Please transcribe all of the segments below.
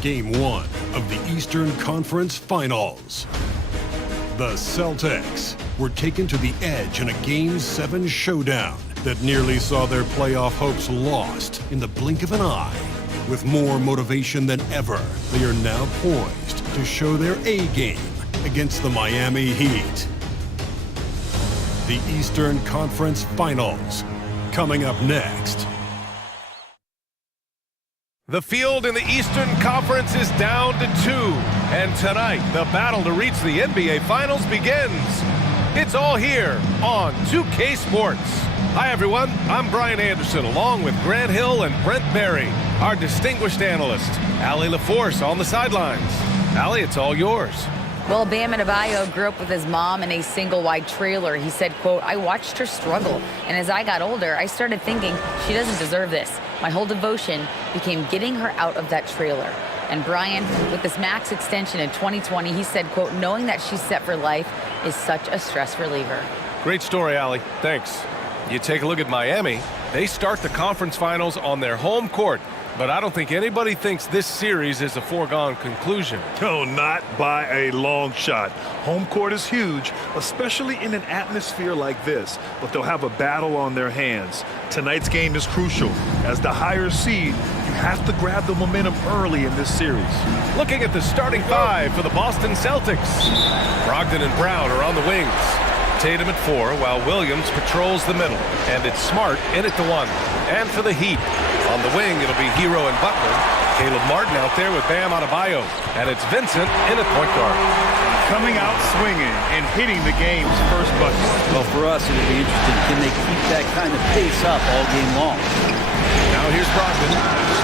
Game 1 of the Eastern Conference Finals. The Celtics were taken to the edge in a Game 7 showdown that nearly saw their playoff hopes lost in the blink of an eye. With more motivation than ever, they are now poised to show their A-game against the Miami Heat. The Eastern Conference Finals, coming up next. The field in the Eastern Conference is down to 2, and tonight the battle to reach the NBA Finals begins. It's all here on 2K Sports. Hi everyone, I'm Brian Anderson along with Grant Hill and Brent Berry, our distinguished analyst, Allie LaForce on the sidelines. Allie, it's all yours. Well, Bam Adebayo grew up with his mom in a single-wide trailer. He said, quote, "I watched her struggle, and as I got older, I started thinking she doesn't deserve this. My whole devotion became getting her out of that trailer." And Brian, with this max extension in 2020, he said, quote, "Knowing that she's set for life is such a stress reliever." Great story, Allie. Thanks. You take a look at Miami. They start the conference finals on their home court. But I don't think anybody thinks this series is a foregone conclusion. No, not by a long shot. Home court is huge, especially in an atmosphere like this, but they'll have a battle on their hands. Tonight's game is crucial. As the higher seed, you have to grab the momentum early in this series. Looking at the starting five for the Boston Celtics. Brogdon and Brown are on the wings. Tatum at 4, while Williams patrols the middle. And it's Smart in at the 1. And for the Heat, on the wing, it'll be Hero and Butler. Caleb Martin out there with Bam Adebayo. And it's Vincent in at point guard. Coming out swinging and hitting the game's first bucket. Well, for us, it'll be interesting. Can they keep that kind of pace up all game long? Now here's Brogdon.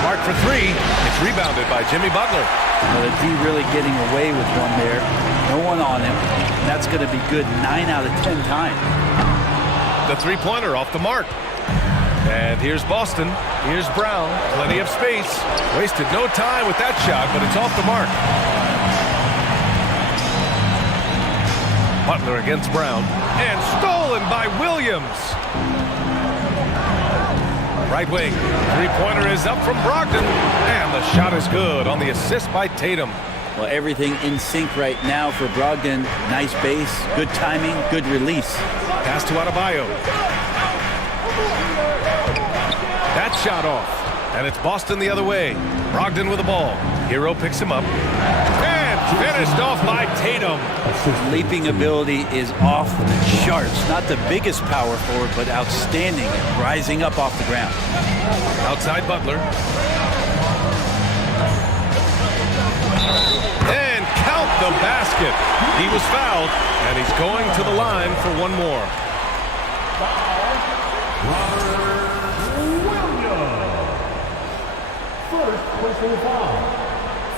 Smart for 3. It's rebounded by Jimmy Butler. Well, the D really getting away with one there. No one on him. And that's going to be good 9 out of 10 times. The three-pointer off the mark. And here's Boston. Here's Brown. Plenty of space. Wasted no time with that shot, but it's off the mark. Butler against Brown. And stolen by Williams. Right wing. Three-pointer is up from Brogdon. And the shot is good on the assist by Tatum. Well, everything in sync right now for Brogdon. Nice base, good timing, good release. Pass to Adebayo. That shot off. And it's Boston the other way. Brogdon with the ball. Hero picks him up. And finished off by Tatum. His leaping ability is off the charts. Not the biggest power forward, but outstanding, rising up off the ground. Outside Butler. And count the basket. He was fouled, and he's going to the line for one more. First personal foul.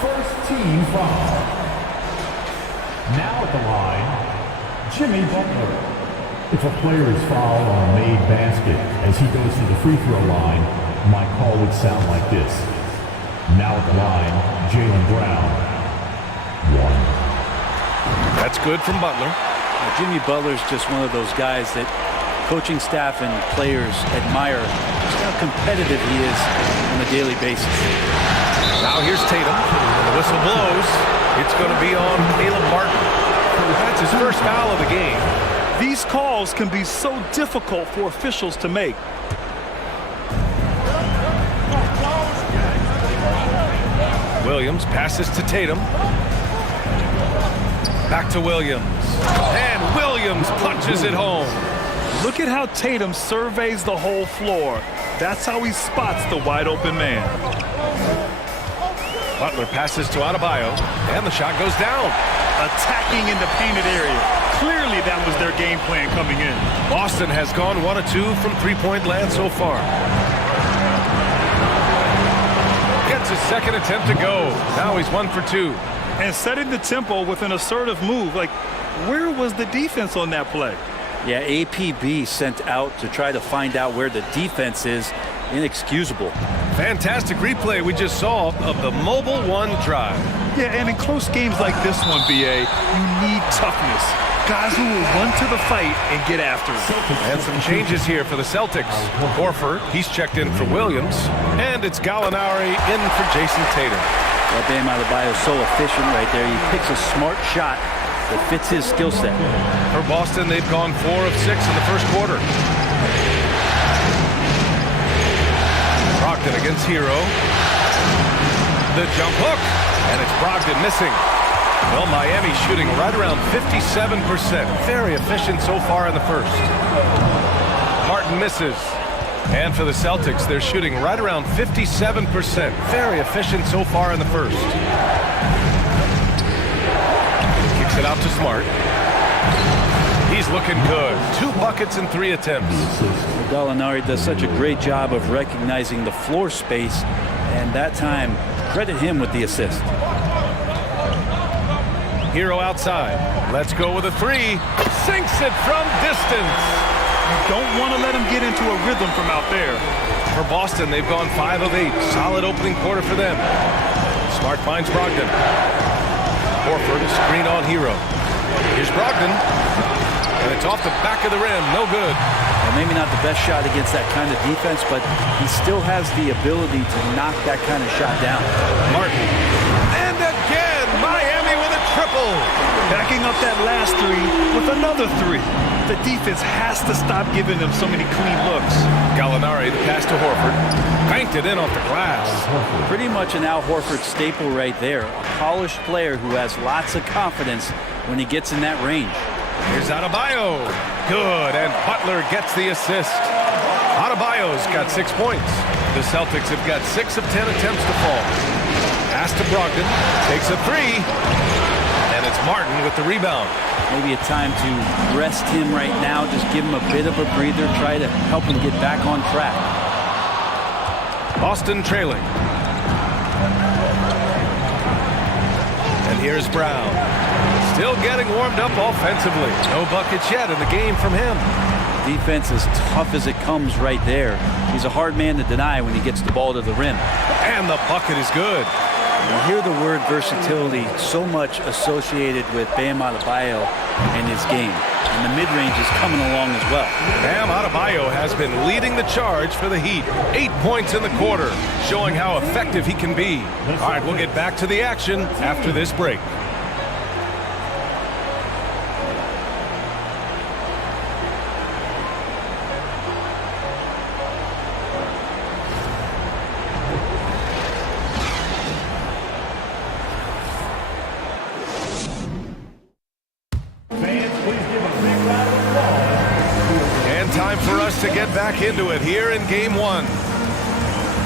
First team foul. Now at the line, Jimmy Butler. If a player is fouled on a made basket as he goes to the free throw line, my call would sound like this. Now at the line, Jaylen Brown. 1. That's good from Butler. Now, Jimmy Butler's just one of those guys that coaching staff and players admire just how competitive he is on a daily basis. Now here's Tatum. The whistle blows. It's going to be on Caleb Martin. That's his first foul of the game. These calls can be so difficult for officials to make. Williams passes to Tatum. Back to Williams. And Williams punches it home. Look at how Tatum surveys the whole floor. That's how he spots the wide open man. Butler passes to Adebayo, and the shot goes down. Attacking in the painted area. Clearly that was their game plan coming in. Boston has gone 1 of 2 from three-point land so far. Gets his second attempt to go. Now he's 1 for 2. And setting the tempo with an assertive move. Like, where was the defense on that play? Yeah, APB sent out to try to find out where the defense is. Inexcusable. Fantastic replay we just saw of the Mobile One drive. Yeah, and in close games like this one, BA, you need toughness. Guys who will run to the fight and get after it. And some changes here for the Celtics. Horford, he's checked in for Williams. And it's Gallinari in for Jason Tatum. Well, Bam Adebayo is so efficient right there. He picks a smart shot that fits his skill set. For Boston, they've gone 4 of 6 in the first quarter. Brogdon against Hero. The jump hook, and it's Brogdon missing. Well, Miami shooting right around 57%. Very efficient so far in the first. Martin misses. And for the Celtics, they're shooting right around 57%. Very efficient so far in the first. Kicks it out to Smart. He's looking good. 2 buckets in 3 attempts. Gallinari does such a great job of recognizing the floor space, and that time, credit him with the assist. Hero outside. Let's go with a 3. Sinks it from distance. You don't want to let him get into a rhythm from out there. For Boston, they've gone 5 of 8. Solid opening quarter for them. Smart finds Brogdon. Horford is screen on Hero. Here's Brogdon. And it's off the back of the rim. No good. Well, maybe not the best shot against that kind of defense, but he still has the ability to knock that kind of shot down. Martin. And again, Miami with a triple. Backing up that last 3 with another 3. The defense has to stop giving them so many clean looks. Gallinari, the pass to Horford. Banked it in off the glass. Pretty much an Al Horford staple right there. A polished player who has lots of confidence when he gets in that range. Here's Adebayo. Good, and Butler gets the assist. Adebayo's got 6 points. The Celtics have got 6 of 10 attempts to fall. Pass to Brogdon. Takes a 3. And it's Martin with the rebound. Maybe a time to rest him right now. Just give him a bit of a breather. Try to help him get back on track. Boston trailing. And here's Brown. Still getting warmed up offensively. No buckets yet in the game from him. Defense is tough as it comes right there. He's a hard man to deny when he gets the ball to the rim. And the bucket is good. You hear the word versatility so much associated with Bam Adebayo and his game. And the mid-range is coming along as well. Bam Adebayo has been leading the charge for the Heat. 8 points in the quarter, showing how effective he can be. All right, we'll get back to the action after this break. To get back into it here in game 1.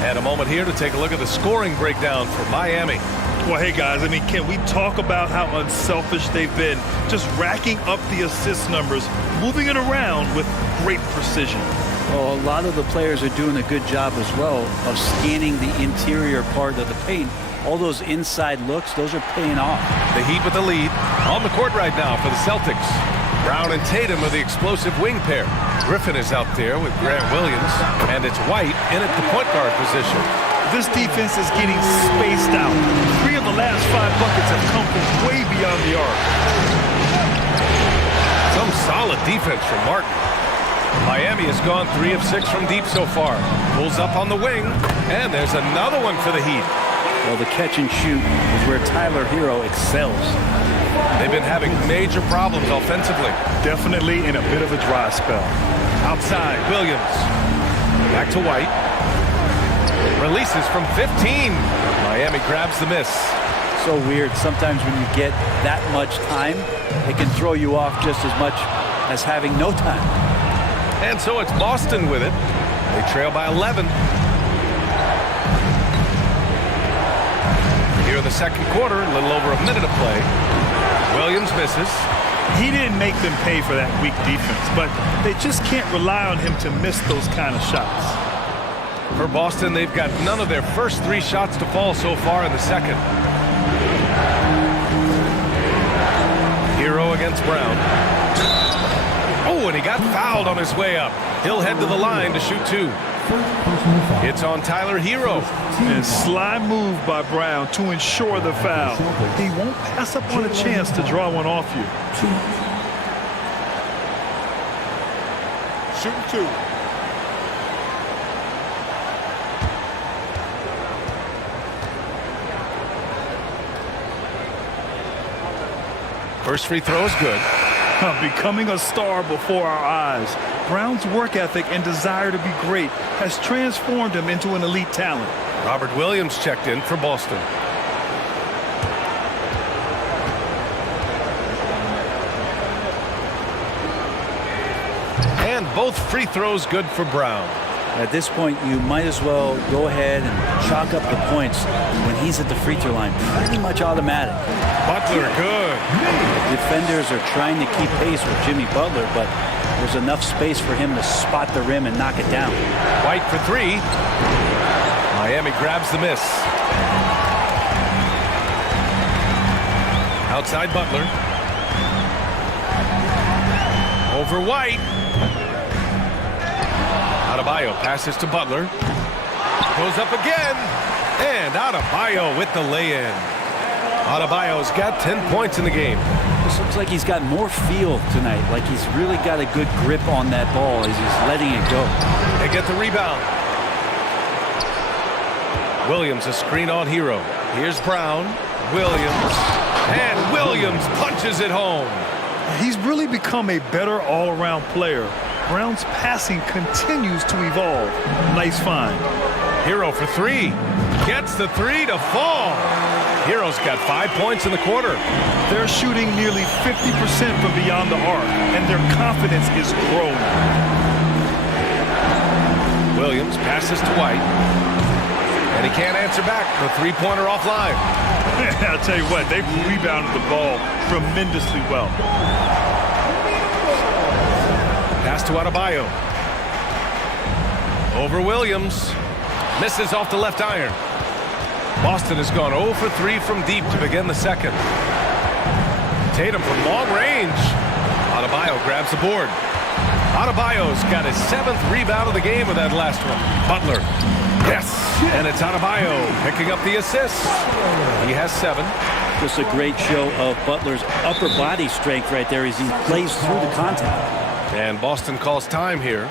And a moment here to take a look at the scoring breakdown for Miami. Well, hey guys, I mean, can we talk about how unselfish they've been? Just racking up the assist numbers, moving it around with great precision. Well, a lot of the players are doing a good job as well of scanning the interior part of the paint. All those inside looks, those are paying off. The Heat with the lead on the court right now for the Celtics. Brown and Tatum are the explosive wing pair. Griffin is out there with Grant Williams, and it's White in at the point guard position. This defense is getting spaced out. 3 of the last 5 buckets have come from way beyond the arc. Some solid defense from Martin. Miami has gone 3 of 6 from deep so far. Pulls up on the wing, and there's another one for the Heat. Well, the catch and shoot is where Tyler Hero excels. They've been having major problems offensively. Definitely in a bit of a dry spell. Outside, Williams. Back to White. Releases from 15. Miami grabs the miss. So weird. Sometimes when you get that much time, it can throw you off just as much as having no time. And so it's Boston with it. They trail by 11. Here in the second quarter, a little over a minute of play. Williams misses. He didn't make them pay for that weak defense, but they just can't rely on him to miss those kind of shots. For Boston, they've got none of their first 3 shots to fall so far in the second. Hero against Brown. Oh, and he got fouled on his way up. He'll head to the line to shoot 2. It's on Tyler Hero. And sly move by Brown to ensure the foul. He won't pass up on a chance to draw one off you. Shooting 2. First free throw is good. Becoming a star before our eyes. Brown's work ethic and desire to be great has transformed him into an elite talent. Robert Williams checked in for Boston. And both free throws good for Brown. At this point, you might as well go ahead and chalk up the points when he's at the free throw line. Pretty much automatic. Butler, good. Defenders are trying to keep pace with Jimmy Butler, but there's enough space for him to spot the rim and knock it down. White for three. Miami grabs the miss. Outside Butler. Over White. Adebayo passes to Butler. Goes up again. And Adebayo with the lay-in. Adebayo's got 10 points in the game. This looks like he's got more feel tonight, like he's really got a good grip on that ball as he's letting it go. They get the rebound. Williams a screen on Hero. Here's Brown. Williams. And Williams punches it home. He's really become a better all-around player. Brown's passing continues to evolve. Nice find. Hero for three. Gets the three to fall. Hero's got 5 points in the quarter. They're shooting nearly 50% from beyond the arc, and their confidence is growing. Williams passes to White. And he can't answer back. The three-pointer offline. I'll tell you what, they've rebounded the ball tremendously well. Pass to Adebayo. Over Williams. Misses off the left iron. Boston has gone 0 for 3 from deep to begin the second. Tatum from long range. Adebayo grabs the board. Adebayo's got his 7th rebound of the game with that last one. Butler. Yes. And it's Adebayo picking up the assist. He has 7. Just a great show of Butler's upper body strength right there as he plays through the contact. And Boston calls time here.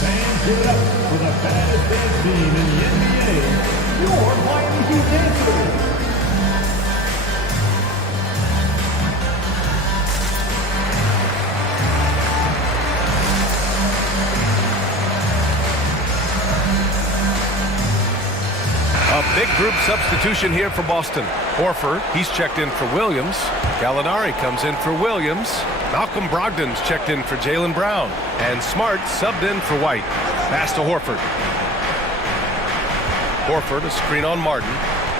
Fans, give it up for the baddest dance team in the NBA, your Miami Heat Dancers. A big group substitution here for Boston. Horford, he's checked in for Williams. Gallinari comes in for Williams. Malcolm Brogdon's checked in for Jaylen Brown. And Smart subbed in for White. Pass to Horford. Horford, a screen on Martin.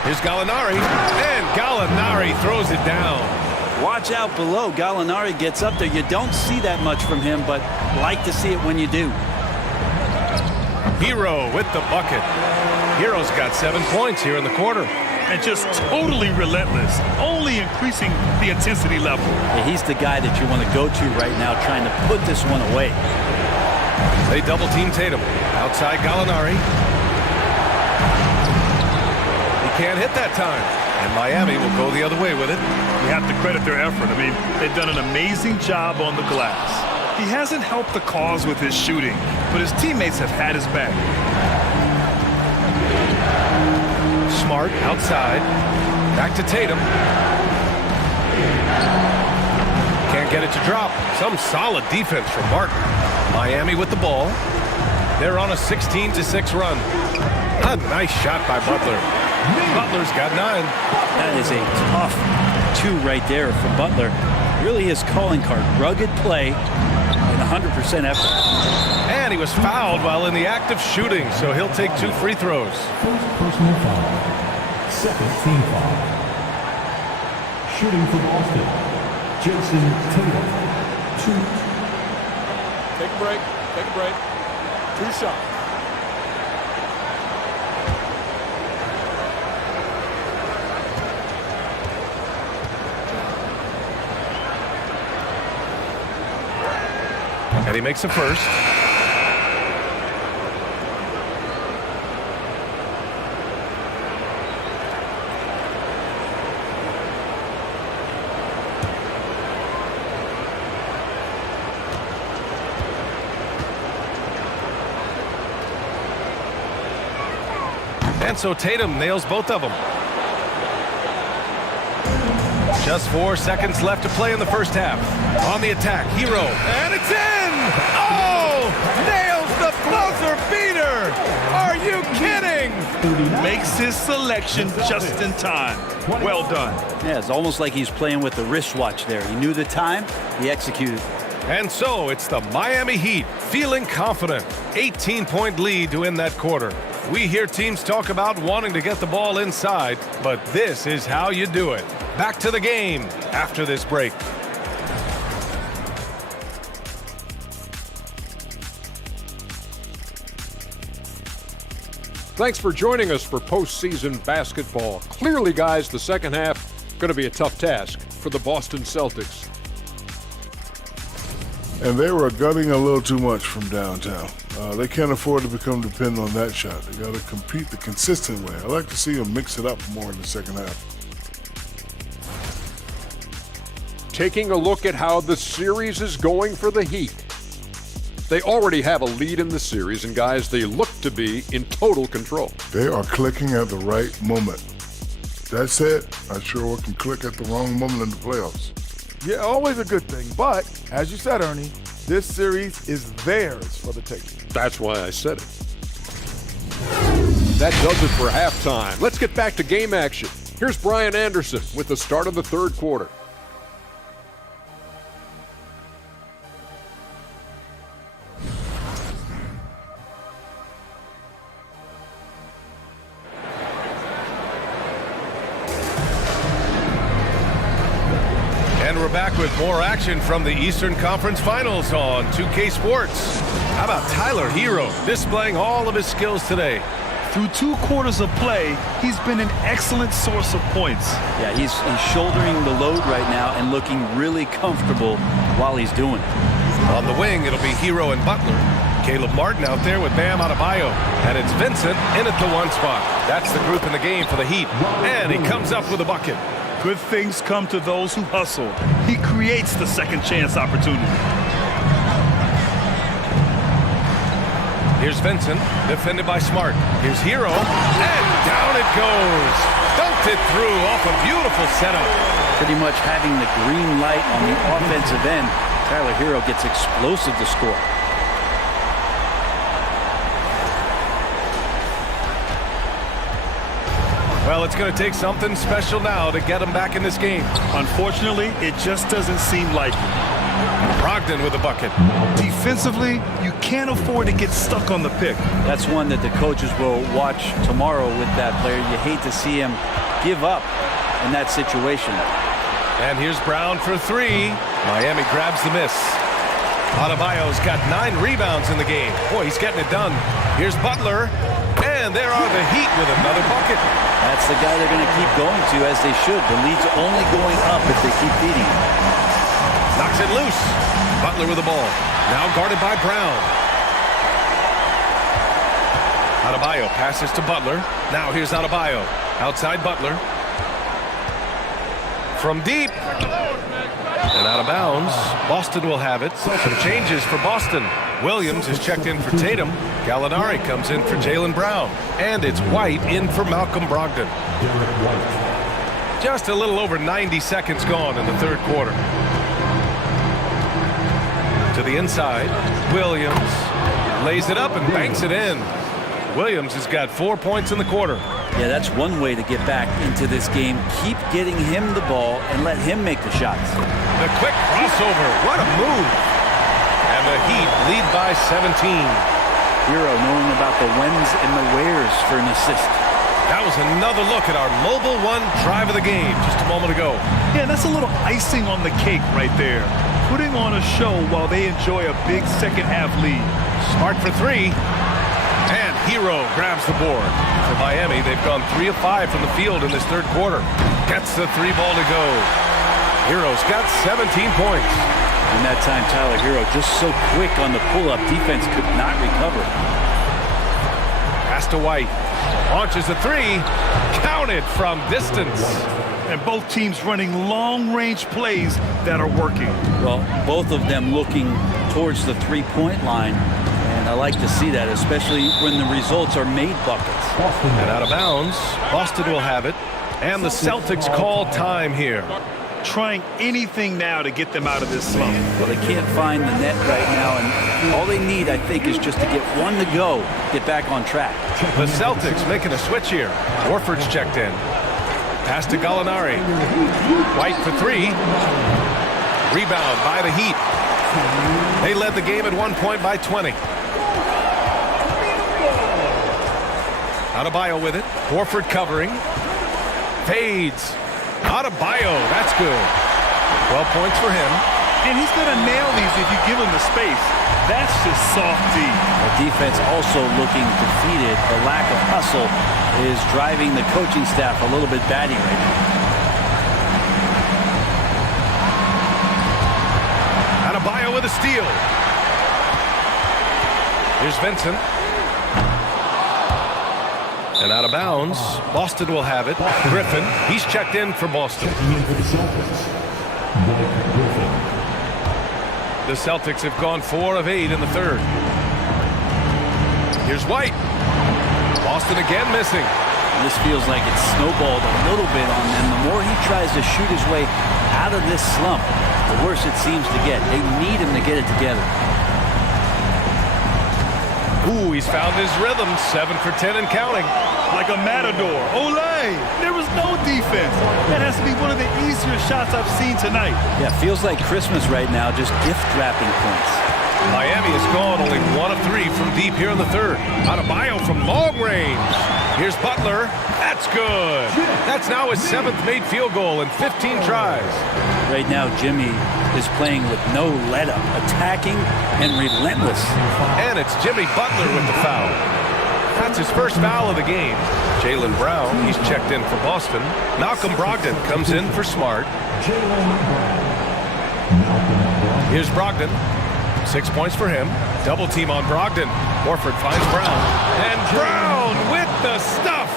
Here's Gallinari. And Gallinari throws it down. Watch out below. Gallinari gets up there. You don't see that much from him, but like to see it when you do. Hero with the bucket. Hero's got 7 points here in the quarter. And just totally relentless, only increasing the intensity level. Yeah, he's the guy that you want to go to right now trying to put this one away. They double team Tatum. Outside Gallinari. He can't hit that time. And Miami will go the other way with it. You have to credit their effort. I mean, they've done an amazing job on the glass. He hasn't helped the cause with his shooting, but his teammates have had his back. Smart outside. Back to Tatum. Can't get it to drop. Some solid defense from Martin. Miami with the ball. They're on a 16-6 run. A nice shot by Butler. Butler's got 9. That is a tough 2 right there for Butler. Really his calling card. Rugged play and 100% effort. And he was fouled while in the act of shooting, so he'll take 2 free throws. First personal foul. Second team foul. Shooting for Boston, Jason Tatum. 2. Take a break. Take a break. 2 shots. And he makes a first. And so Tatum nails both of them. Just 4 seconds left to play in the first half. On the attack, Hero. And it's in! Oh! Nails the buzzer beater! Are you kidding? Makes his selection just in time. Well done. Yeah, it's almost like he's playing with the wristwatch there. He knew the time, he executed. And so it's the Miami Heat feeling confident. 18-point lead to end that quarter. We hear teams talk about wanting to get the ball inside, but this is how you do it. Back to the game after this break. Thanks for joining us for postseason basketball. Clearly, guys, the second half going to be a tough task for the Boston Celtics. And they were gunning a little too much from downtown. They can't afford to become dependent on that shot. They got to compete the consistent way. I like to see them mix it up more in the second half. Taking a look at how the series is going for the Heat. They already have a lead in the series, and guys, they look to be in total control. They are clicking at the right moment. That said, I sure can click at the wrong moment in the playoffs. Yeah, always a good thing. But, as you said, Ernie, this series is theirs for the taking. That's why I said it. That does it for halftime. Let's get back to game action. Here's Brian Anderson with the start of the third quarter. And we're back with more action from the Eastern Conference Finals on 2K Sports. How about Tyler Hero displaying all of his skills today? Through 2 quarters of play, he's been an excellent source of points. Yeah, he's shouldering the load right now and looking really comfortable while he's doing it. On the wing, it'll be Hero and Butler. Caleb Martin out there with Bam Adebayo. And it's Vincent in at the 1 spot. That's the group in the game for the Heat. And he comes up with a bucket. Good things come to those who hustle. He creates the second chance opportunity. Here's Vincent, defended by Smart. Here's Hero, and down it goes. Dunked it through off a beautiful setup. Pretty much having the green light on the offensive end, Tyler Hero gets explosive to score. Well, it's going to take something special now to get him back in this game. Unfortunately, it just doesn't seem like it. Brogdon with a bucket. Defensively, you can't afford to get stuck on the pick. That's one that the coaches will watch tomorrow with that player. You hate to see him give up in that situation. And here's Brown for 3. Miami grabs the miss. Adebayo's got 9 rebounds in the game. Boy, he's getting it done. Here's Butler. And there are the Heat with another bucket. That's the guy they're going to keep going to, as they should. The lead's only going up if they keep feeding him. Knocks it loose. Butler with the ball. Now guarded by Brown. Adebayo passes to Butler. Now here's Adebayo. Outside Butler. From deep. And out of bounds. Boston will have it. Some changes for Boston. Williams is checked in for Tatum. Gallinari comes in for Jaylen Brown. And it's White in for Malcolm Brogdon. Just a little over 90 seconds gone in the third quarter. To the inside. Williams lays it up and banks it in. Williams has got 4 points in the quarter. Yeah, that's one way to get back into this game. Keep getting him the ball and let him make the shots. The quick crossover. What a move. And the Heat lead by 17. Hero knowing about the whens and the wheres for an assist. That was another look at our Mobile One drive of the game just a moment ago. Yeah, that's a little icing on the cake right there. Putting on a show while they enjoy a big second half lead. Smart for 3. And Hero grabs the board. For Miami, they've gone 3 of 5 from the field in this third quarter. Gets the 3 ball to go. Hero's got 17 points. In that time, Tyler Hero just so quick on the pull-up. Defense could not recover. Pass to White. Launches a 3. Counted from distance. And both teams running long-range plays that are working. Well, both of them looking towards the three-point line. And And I like to see that, especially when the results are made buckets. And out of bounds, Boston will have it. And the Celtics call time here. Trying anything now to get them out of this slump. Well, they can't find the net right now, and all they need, I think, is just to get one to go, get back on track. The Celtics making a switch here. Horford's checked in. Pass to Gallinari. White for three. Rebound by the Heat. They led the game at one point by 20. Adebayo with it. Horford covering. Fades. Adebayo, that's good. 12 points for him. And he's going to nail these if you give him the space. That's just soft D. The defense also looking defeated. The lack of hustle is driving the coaching staff a little bit batty right now. Adebayo with a steal. Here's Vincent. And out of bounds, Boston will have it. Griffin, he's checked in for Boston. The Celtics have gone 4 of 8 in the third. Here's White. Boston again missing. This feels like it's snowballed a little bit on them. The more he tries to shoot his way out of this slump, the worse it seems to get. They need him to get it together. Ooh, he's found his rhythm. 7 for 10 and counting. Like a matador. Olé! There was no defense. That has to be one of the easier shots I've seen tonight. Yeah, feels like Christmas right now, just gift wrapping points. Miami has gone only 1 of 3 from deep here in the third. Adebayo from long range. Here's Butler. That's good. That's now his 7th made field goal in 15 tries. Right now, Jimmy is playing with no let-up, attacking and relentless. And it's Jimmy Butler with the foul. That's his first foul of the game. Jaylen Brown, he's checked in for Boston. Malcolm Brogdon comes in for Smart. Here's Brogdon. 6 points for him. Double team on Brogdon. Horford finds Brown. And Brown with the stuff.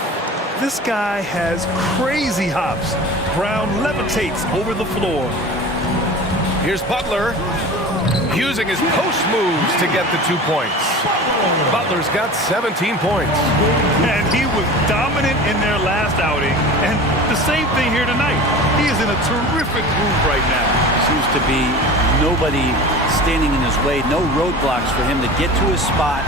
This guy has crazy hops. Brown levitates over the floor. Here's Butler using his post moves to get the 2 points. Butler's got 17 points. And he was dominant in their last outing. And the same thing here tonight. He is in a terrific groove right now. Seems to be nobody standing in his way, no roadblocks for him to get to his spot,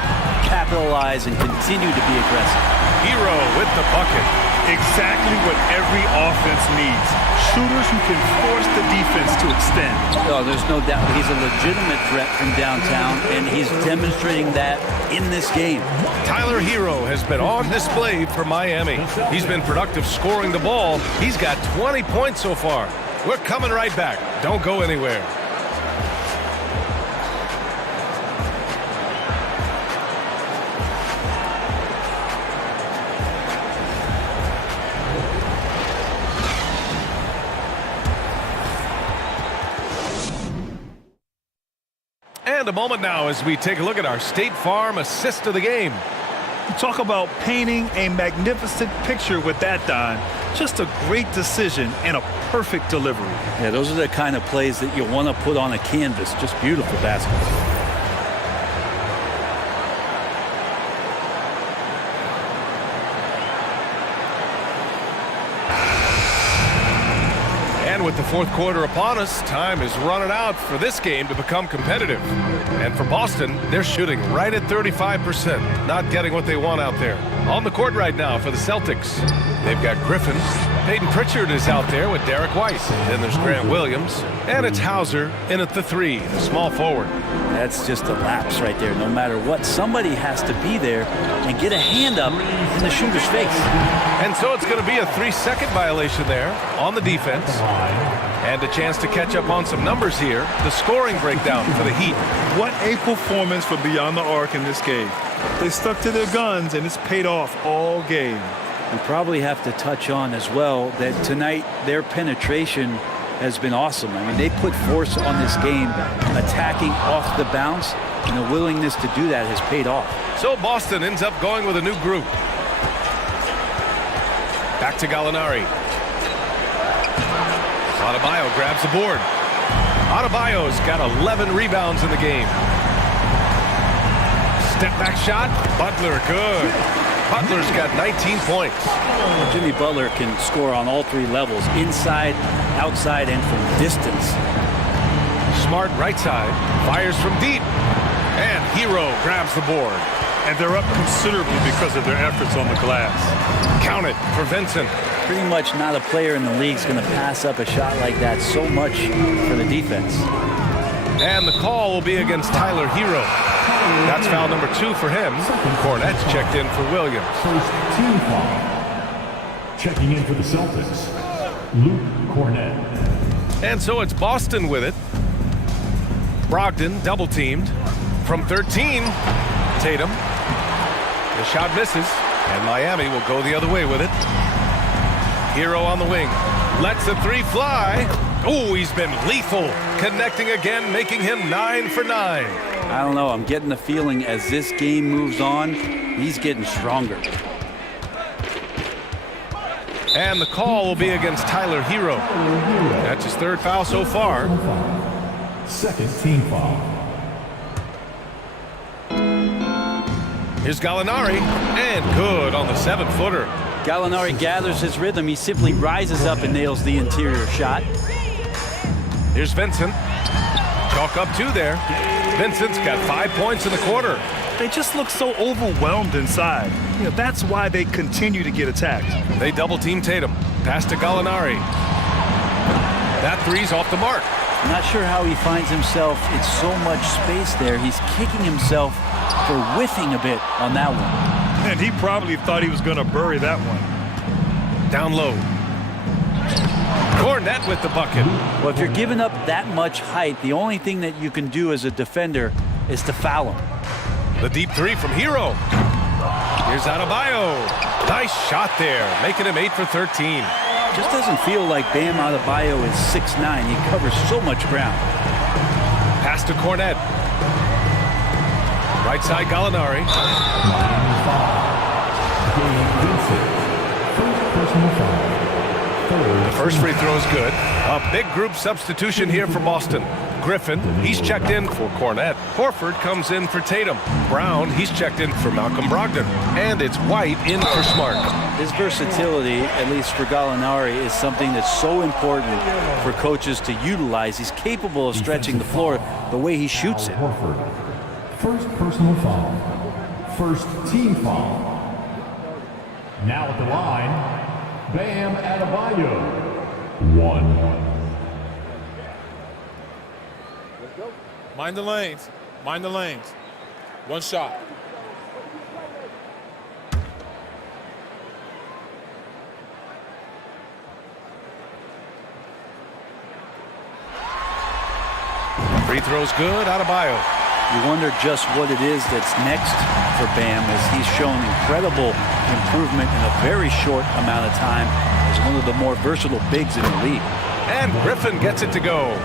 capitalize, and continue to be aggressive. Hero with the bucket. Exactly what every offense needs. Shooters who can force the defense to extend. Oh, there's no doubt he's a legitimate threat from downtown, and he's demonstrating that in this game. Tyler Hero has been on display for Miami. He's been productive scoring the ball. He's got 20 points so far. We're coming right back. Don't go anywhere. And a moment now as we take a look at our State Farm assist of the game. Talk about painting a magnificent picture with that dime. Just a great decision and a perfect delivery. Yeah, those are the kind of plays that you want to put on a canvas. Just beautiful basketball. And with the fourth quarter upon us, time is running out for this game to become competitive. And for Boston, they're shooting right at 35%, not getting what they want out there. On the court right now for the Celtics, they've got Griffin. Peyton Pritchard is out there with Derek White. Then there's Grant Williams. And it's Hauser in at the 3, the small forward. That's just a lapse right there. No matter what, somebody has to be there and get a hand up in the shooter's face. And so it's going to be a 3-second violation there on the defense. And a chance to catch up on some numbers here. The scoring breakdown for the Heat. What a performance for Beyond the Arc in this game. They stuck to their guns, and it's paid off all game. We probably have to touch on as well that tonight their penetration has been awesome. I mean, they put force on this game, attacking off the bounce, and the willingness to do that has paid off. So Boston ends up going with a new group. Back to Gallinari. Adebayo grabs the board. Adebayo's got 11 rebounds in the game. Step back shot. Butler, good. Butler's got 19 points. Jimmy Butler can score on all three levels, inside, outside, and from distance. Smart right side, fires from deep. And Hero grabs the board. And they're up considerably because of their efforts on the glass. Count it for Vincent. Pretty much not a player in the league is going to pass up a shot like that so much for the defense. And the call will be against Tyler Hero. That's foul number 2 for him. Cornette's checked in for Williams. First team foul. Checking in for the Celtics, Luke Cornette. And so it's Boston with it. Brogdon double teamed. From 13, Tatum. The shot misses, and Miami will go the other way with it. Hero on the wing. Lets the 3 fly. Oh, he's been lethal. Connecting again, making him 9 for 9. I don't know. I'm getting the feeling as this game moves on, he's getting stronger. And the call will be against Tyler Hero. That's his 3rd foul so far. Second team foul. Here's Gallinari, and good on the 7-footer. Gallinari gathers his rhythm. He simply rises up and nails the interior shot. Here's Vincent. Chalk up 2 there. Vincent's got 5 points in the quarter. They just look so overwhelmed inside. That's why they continue to get attacked. They double team Tatum. Pass to Gallinari. That 3's off the mark. I'm not sure how he finds himself in so much space there. He's kicking himself for whiffing a bit on that one. And he probably thought he was going to bury that one. Down low. Cornette with the bucket. Well, if you're giving up that much height, the only thing that you can do as a defender is to foul him. The deep 3 from Hero. Here's Adebayo. Nice shot there, making him 8 for 13. Just doesn't feel like Bam Adebayo is 6'9". He covers so much ground. Pass to Cornette. Right side Gallinari. The first free throw is good. A big group substitution here for Boston. Griffin, he's checked in for Cornette. Horford comes in for Tatum. Brown, he's checked in for Malcolm Brogdon. And it's White in for Smart. His versatility, at least for Gallinari, is something that's so important for coaches to utilize. He's capable of stretching the floor the way he shoots it. First personal foul. First team foul. Now at the line, Bam Adebayo. 1. Mind the lanes. Mind the lanes. One shot. Free throw's good, Adebayo. You wonder just what it is that's next for Bam, as he's shown incredible improvement in a very short amount of time as one of the more versatile bigs in the league. And Griffin gets it to go.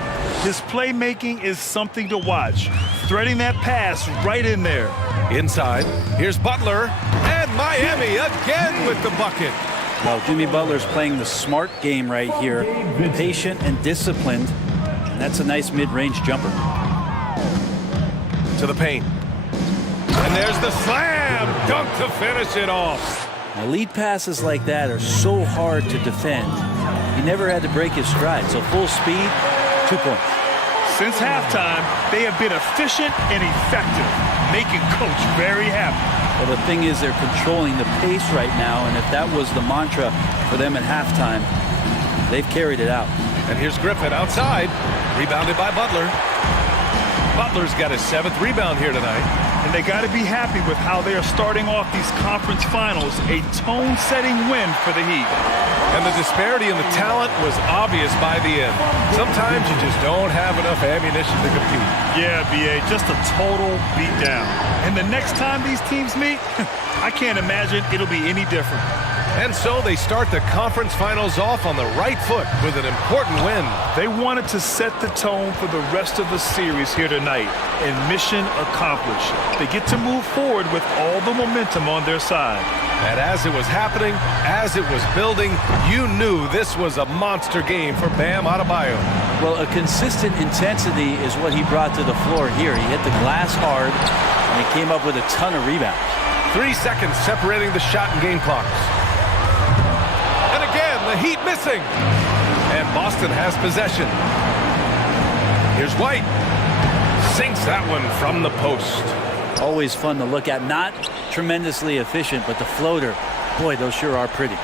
His playmaking is something to watch. Threading that pass right in there. Inside, here's Butler, and Miami again with the bucket. Well, Jimmy Butler's playing the smart game right here. Patient and disciplined. And that's a nice mid-range jumper. To the paint. And there's the slam dunk to finish it off. Now, lead passes like that are so hard to defend. He never had to break his stride, so full speed, 2 points. Since halftime, they have been efficient and effective, making Coach very happy. Well, the thing is, they're controlling the pace right now, and if that was the mantra for them at halftime, they've carried it out. And here's Griffin outside, rebounded by Butler. Butler's got his 7th rebound here tonight. And they got to be happy with how they are starting off these conference finals, a tone-setting win for the Heat. And the disparity in the talent was obvious by the end. Sometimes you just don't have enough ammunition to compete. Yeah, B.A., just a total beatdown. And the next time these teams meet, I can't imagine it'll be any different. And so they start the conference finals off on the right foot with an important win. They wanted to set the tone for the rest of the series here tonight, and mission accomplished. They get to move forward with all the momentum on their side. And as it was happening, as it was building, you knew this was a monster game for Bam Adebayo. Well, a consistent intensity is what he brought to the floor here. He hit the glass hard, and he came up with a ton of rebounds. 3 seconds separating the shot and game clocks. And again, the Heat missing. And Boston has possession. Here's White. Sinks that one from the post. Always fun to look at. Not tremendously efficient, but the floater, boy, those sure are pretty.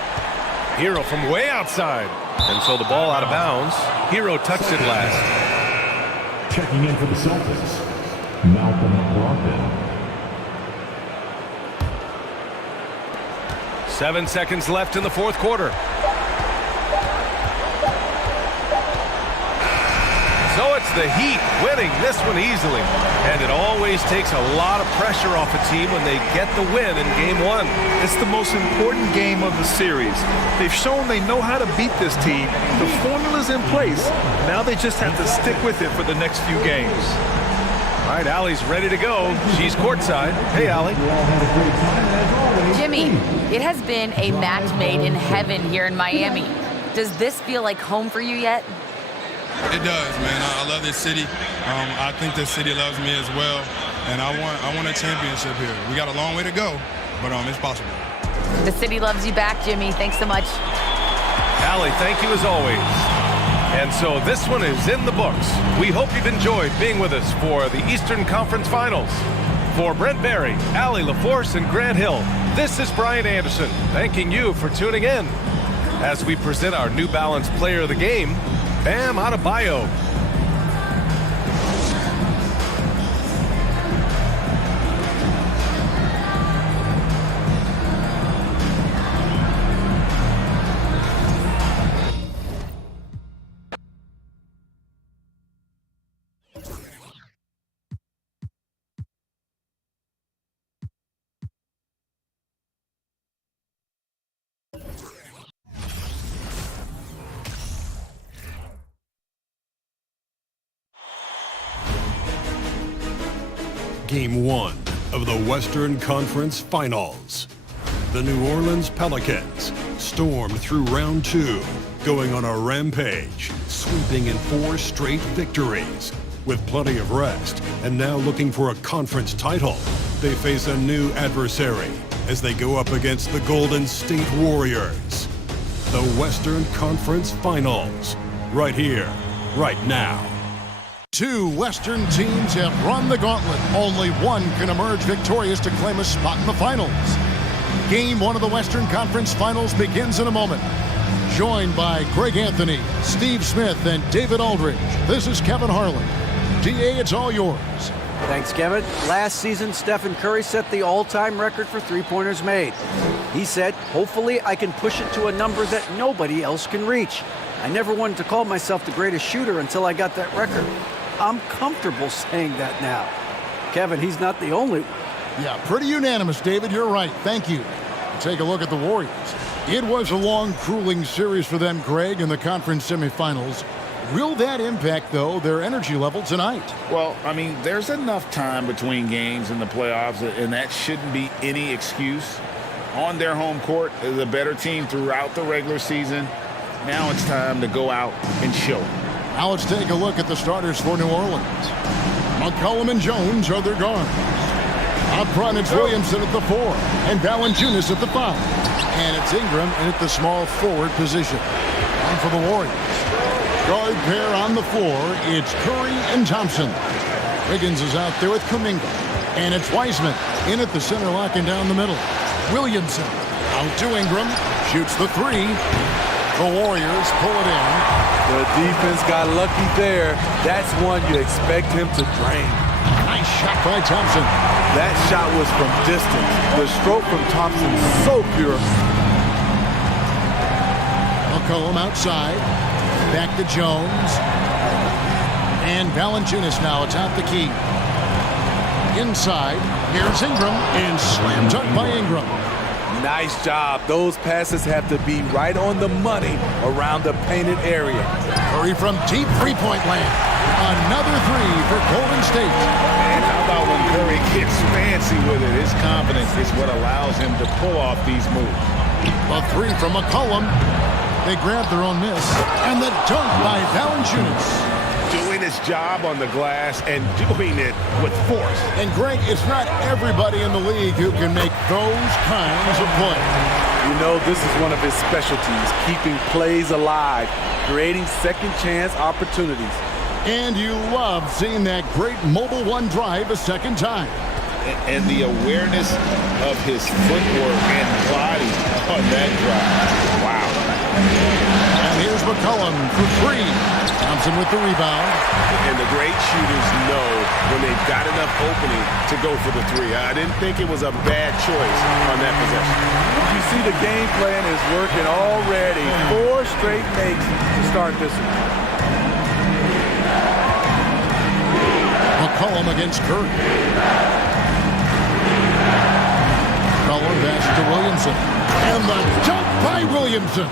Hero from way outside. And so the ball out of bounds. Hero touched it last. Checking in for the Celtics, Malcolm Brogdon. 7 seconds left in the fourth quarter. So it's the Heat winning this one easily. And it always takes a lot of pressure off a team when they get the win in Game 1. It's the most important game of the series. They've shown they know how to beat this team. The formula's in place. Now they just have to stick with it for the next few games. All right, Allie's ready to go. She's courtside. Hey, Allie. Jimmy, it has been a match made in heaven here in Miami. Does this feel like home for you yet? It does, man. I love this city. I think this city loves me as well. And I want a championship here. We got a long way to go, but it's possible. The city loves you back, Jimmy. Thanks so much. Allie, thank you as always. And so this one is in the books. We hope you've enjoyed being with us for the Eastern Conference Finals. For Brent Barry, Allie LaForce, and Grant Hill, this is Brian Anderson, thanking you for tuning in as we present our New Balance Player of the Game, Bam Adebayo. Game 1 of the Western Conference Finals. The New Orleans Pelicans stormed through round 2, going on a rampage, sweeping in 4 straight victories. With plenty of rest and now looking for a conference title, they face a new adversary as they go up against the Golden State Warriors. The Western Conference Finals, right here, right now. 2 Western teams have run the gauntlet. Only one can emerge victorious to claim a spot in the finals. Game 1 of the Western Conference Finals begins in a moment. Joined by Greg Anthony, Steve Smith, and David Aldridge, this is Kevin Harlan. DA, it's all yours. Thanks, Kevin. Last season, Stephen Curry set the all-time record for three-pointers made. He said, hopefully I can push it to a number that nobody else can reach. I never wanted to call myself the greatest shooter until I got that record. I'm comfortable saying that now. Kevin, he's not the only one. Yeah, pretty unanimous, David. You're right. Thank you. Take a look at the Warriors. It was a long, grueling series for them, Greg, in the conference semifinals. Will that impact, though, their energy level tonight? Well, I mean, there's enough time between games in the playoffs, and that shouldn't be any excuse. On their home court, the better team throughout the regular season. Now it's time to go out and show. Now let's take a look at the starters for New Orleans. McCollum and Jones are their guards. Up front, it's Williamson at the 4 and Valanciunas at the 5. And it's Ingram at the small forward position. And for the Warriors, guard pair on the floor, it's Curry and Thompson. Wiggins is out there with Kuminga. And it's Wiseman in at the center, locking down the middle. Williamson out to Ingram, shoots the 3. The Warriors pull it in. The defense got lucky there. That's one you expect him to drain. Nice shot by Thompson. That shot was from distance. The stroke from Thompson so pure. McCollum outside. Back to Jones. And Valanciunas now atop the key. Inside. Here's Ingram. And slam dunk by Ingram. Nice job. Those passes have to be right on the money around the painted area. Curry from deep three-point land. Another 3 for Golden State. And how about when Curry gets fancy with it? His confidence is what allows him to pull off these moves. A 3 from McCollum. They grab their own miss. And the dunk by Valanciunas. his job on the glass and doing it with force. And Greg, it's not everybody in the league who can make those kinds of plays. You know, this is one of his specialties, keeping plays alive, creating second chance opportunities. And you love seeing that great Mobile One drive a second time. And the awareness of his footwork and body on that drive. Wow. And here's McCollum for three. Thompson with the rebound. And the great shooters know when they've got enough opening to go for the three. I didn't think it was a bad choice on that possession. You see the game plan is working already. 4 straight makes to start this one. McCollum against Curry. McCollum pass to Williamson. And the jump by Williamson.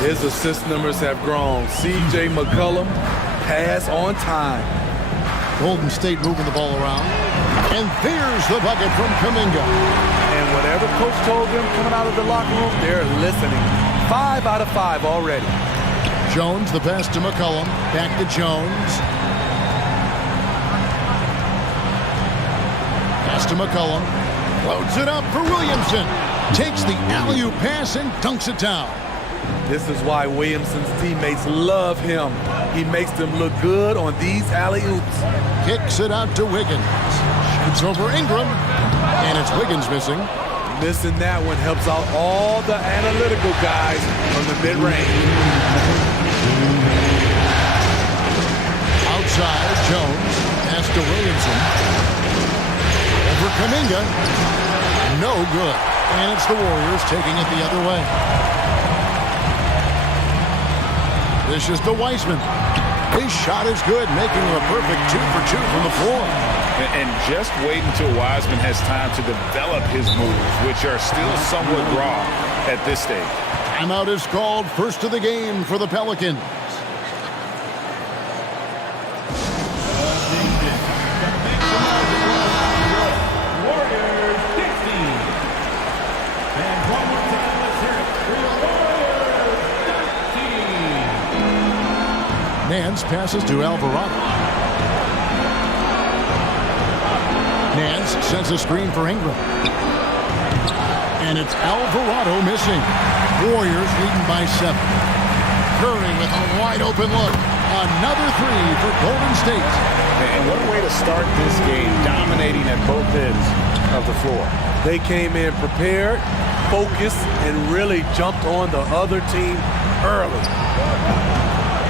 His assist numbers have grown. C.J. McCollum, pass on time. Golden State moving the ball around. And there's the bucket from Kuminga. And whatever coach told them coming out of the locker room, they're listening. 5 out of 5 already. Jones, the pass to McCollum. Back to Jones. Pass to McCollum. Loads it up for Williamson. Takes the alley-oop pass and dunks it down. This is why Williamson's teammates love him. He makes them look good on these alley-oops. Kicks it out to Wiggins. Shoots over Ingram. And it's Wiggins missing. Missing that one helps out all the analytical guys from the mid-range. Outside, Jones. Pass to Williamson. Over Kuminga. No good. And it's the Warriors taking it the other way. This is to Wiseman. His shot is good, making him a perfect 2 for 2 from the floor. And just wait until Wiseman has time to develop his moves, which are still somewhat raw at this stage. Timeout is called. First of the game for the Pelicans. Nance passes to Alvarado. Nance sends a screen for Ingram. And it's Alvarado missing. Warriors leading by 7. Curry with a wide open look. Another 3 for Golden State. And what a way to start this game, dominating at both ends of the floor. They came in prepared, focused, and really jumped on the other team early.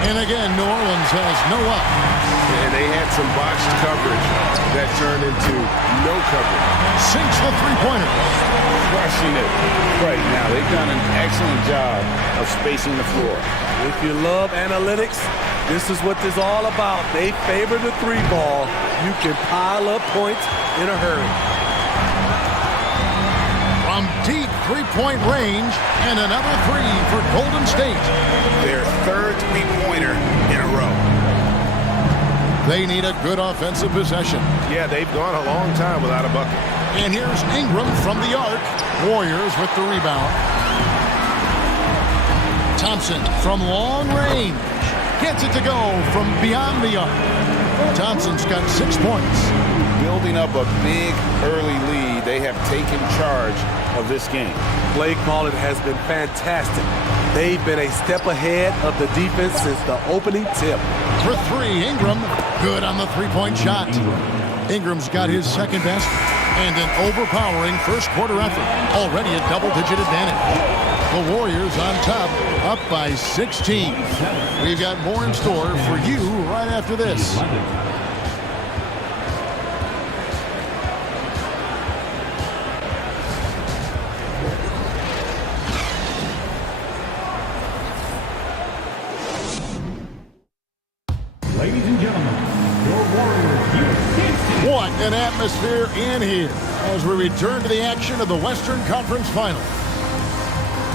And again, New Orleans has no up. And they had some botched coverage that turned into no coverage. Sinks the three-pointer. Crushing it right now. They've done an excellent job of spacing the floor. If you love analytics, this is what this is all about. They favor the 3-ball. You can pile up points in a hurry. From deep three-point range, and another 3 for Golden State. Their third three-pointer in a row. They need a good offensive possession. Yeah, they've gone a long time without a bucket. And here's Ingram from the arc. Warriors with the rebound. Thompson from long range. Gets it to go from beyond the arc. Thompson's got 6 points. Building up a big early lead, they have taken charge of this game. Play calling has been fantastic. They've been a step ahead of the defense since the opening tip. For 3, Ingram, good on the three-point shot. Ingram's got his second best and an overpowering first quarter effort. Already a double-digit advantage. The Warriors on top, up by 16. We've got more in store for you right after this. Ladies and gentlemen, your Warriors here. What an atmosphere in here as we return to the action of the Western Conference Final.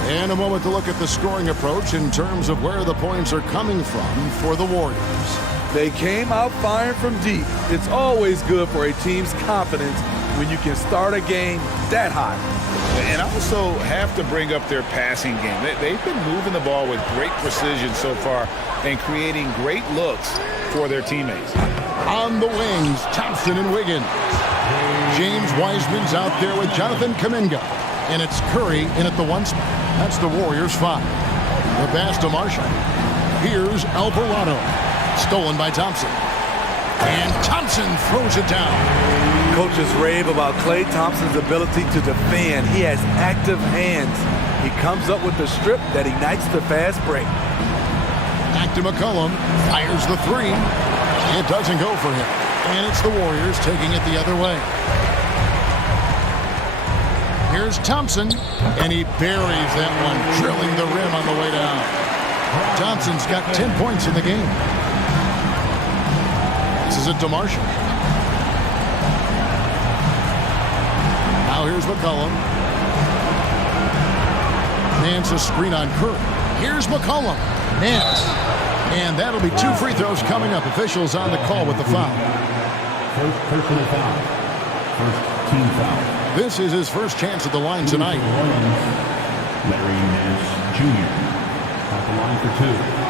And a moment to look at the scoring approach in terms of where the points are coming from for the Warriors. They came out firing from deep. It's always good for a team's confidence when you can start a game that high. And also have to bring up their passing game. They've been moving the ball with great precision so far and creating great looks for their teammates. On the wings, Thompson and Wiggins. James Wiseman's out there with Jonathan Kuminga. And it's Curry in at the 1 spot. That's the Warriors 5. The pass to Marshall. Here's Alvarado. Stolen by Thompson. And Thompson throws it down. Coaches rave about Klay Thompson's ability to defend. He has active hands. He comes up with the strip that ignites the fast break. Back to McCollum. Fires the 3. It doesn't go for him. And it's the Warriors taking it the other way. Here's Thompson, and he buries that one, drilling the rim on the way down. Thompson's got 10 points in the game. This is it to Marshall. Now here's McCollum. Nance a screen on Curry. Here's McCollum. Nance. And that'll be 2 free throws coming up. Officials on the call with the foul. First personal foul. First team foul. This is his first chance at the line tonight. Larry Nance Jr. at the line for 2.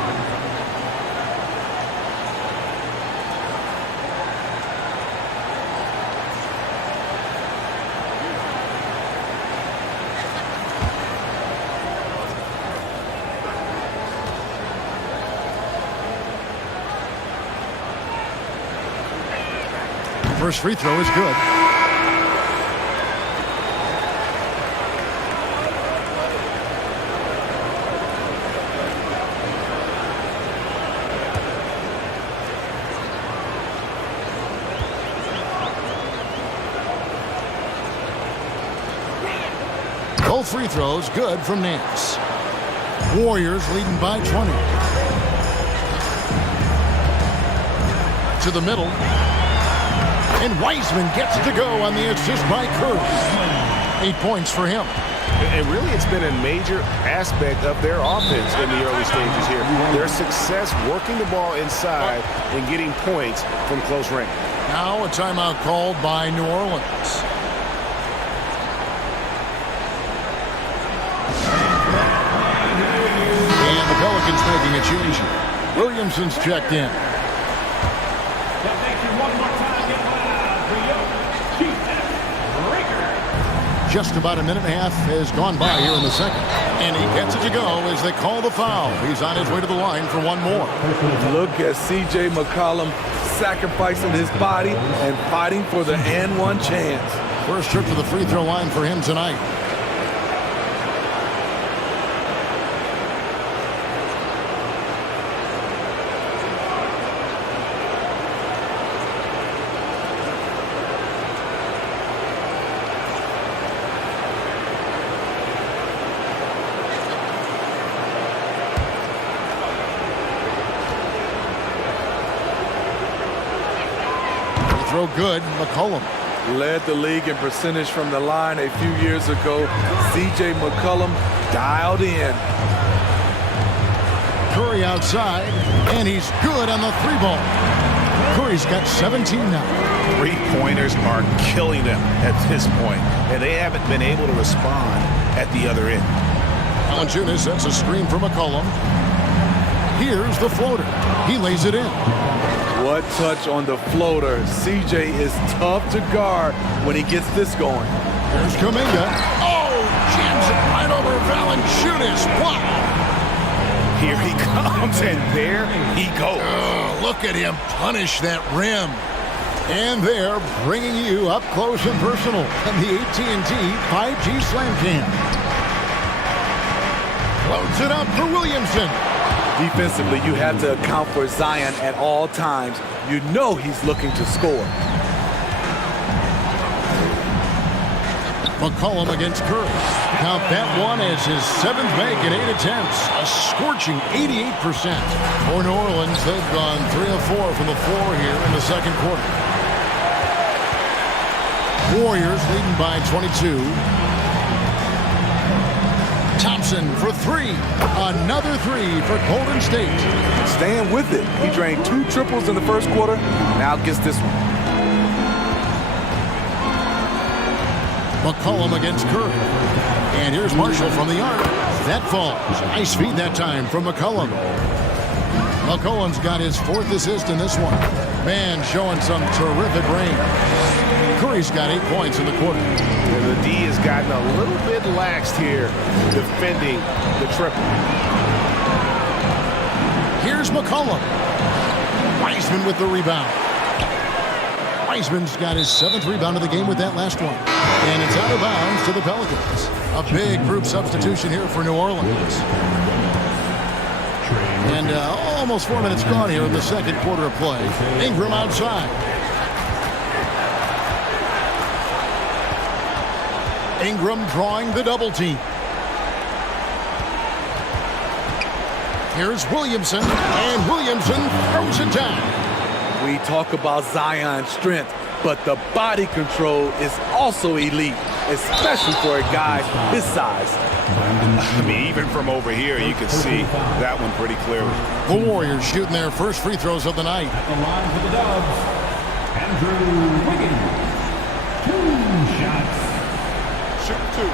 First free throw is good. Both free throws good from Nance. Warriors leading by 20. To the middle. And Wiseman gets to go on the assist by Curry. 8 points for him. And really, it's been a major aspect of their offense in the early stages here. Their success working the ball inside and getting points from close range. Now a timeout called by New Orleans. And the Pelicans making a change here. Williamson's checked in. Just about a minute and a half has gone by here in the second. And he gets it to go as they call the foul. He's on his way to the line for one more. Look at C.J. McCollum sacrificing his body and fighting for the and one chance. First trip to the free throw line for him tonight. Throw good, McCollum. Led the league in percentage from the line a few years ago. C.J. McCollum dialed in. Curry outside, and he's good on the 3-ball. Curry's got 17 now. 3-pointers are killing them at this point, and they haven't been able to respond at the other end. Valanciunas sets a screen for McCollum. Here's the floater. He lays it in. What touch on the floater. CJ is tough to guard when he gets this going. There's Kuminga. Oh, jams it right over Valanciunas. Wow. Here he comes, and there he goes. Oh, look at him punish that rim. And they're bringing you up close and personal on the AT&T 5G Slam Cam. Floats it up for Williamson. Defensively, you have to account for Zion at all times. You know he's looking to score. McCollum against Curry. Count that one as his 7th make in 8 attempts. A scorching 88%. For New Orleans, they've gone 3 of 4 from the floor here in the second quarter. Warriors leading by 22. Thompson for 3. Another 3 for Golden State. Staying with it. He drained 2 triples in the first quarter. Now gets this one. McCollum against Curry. And here's Marshall from the arc. That falls. Nice feed that time from McCollum. McCollum's got his 4th assist in this one. Man showing some terrific range. Curry's got 8 points in the quarter. And the D has gotten a little bit laxed here defending the triple. Here's McCollum. Wiseman with the rebound. Wiseman's got his 7th rebound of the game with that last one. And it's out of bounds to the Pelicans. A big group substitution here for New Orleans. And almost 4 minutes gone here in the second quarter of play. Ingram outside. Ingram drawing the double team. Here's Williamson, and Williamson throws it down. We talk about Zion's strength, but the body control is also elite, especially for a guy his size. I mean, even from over here, you can see that one pretty clearly. The Warriors shooting their first free throws of the night. At the line for the Dubs, Andrew Wiggins. 2 shots. Shoot 2.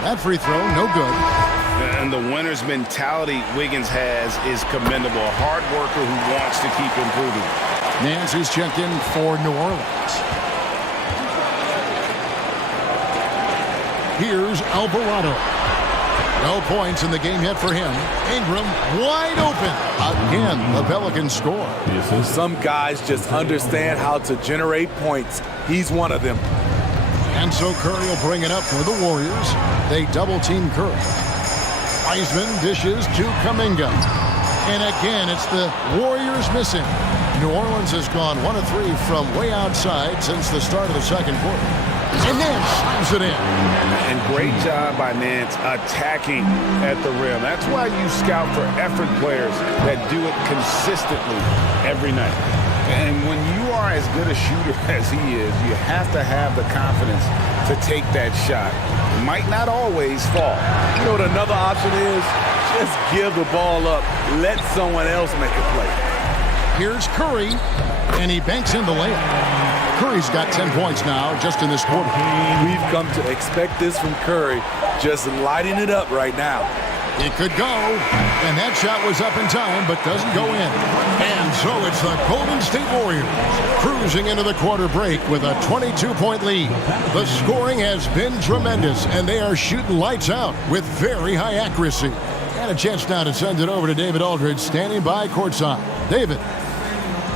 That free throw, no good. And the winner's mentality Wiggins has is commendable. A hard worker who wants to keep improving. Nancy's checked in for New Orleans. Here's Alvarado. No points in the game yet for him. Ingram wide open. Again, the Pelicans score. Some guys just understand how to generate points. He's one of them. And so Curry will bring it up for the Warriors. They double-team Curry. Wiseman dishes to Kuminga. And again, it's the Warriors missing. New Orleans has gone 1 of 3 from way outside since the start of the second quarter. And Nance slams it in. And great job by Nance attacking at the rim. That's why you scout for effort players that do it consistently every night. And when you are as good a shooter as he is, you have to have the confidence to take that shot. Might not always fall. You know what another option is? Just give the ball up. Let someone else make a play. Here's Curry, and he banks in the layup. Curry's got 10 points now just in this quarter. We've come to expect this from Curry, just lighting it up right now. It could go, and that shot was up in time, but doesn't go in. And so it's the Golden State Warriors cruising into the quarter break with a 22-point lead. The scoring has been tremendous, and they are shooting lights out with very high accuracy. And a chance now to send it over to David Aldridge, standing by courtside. David.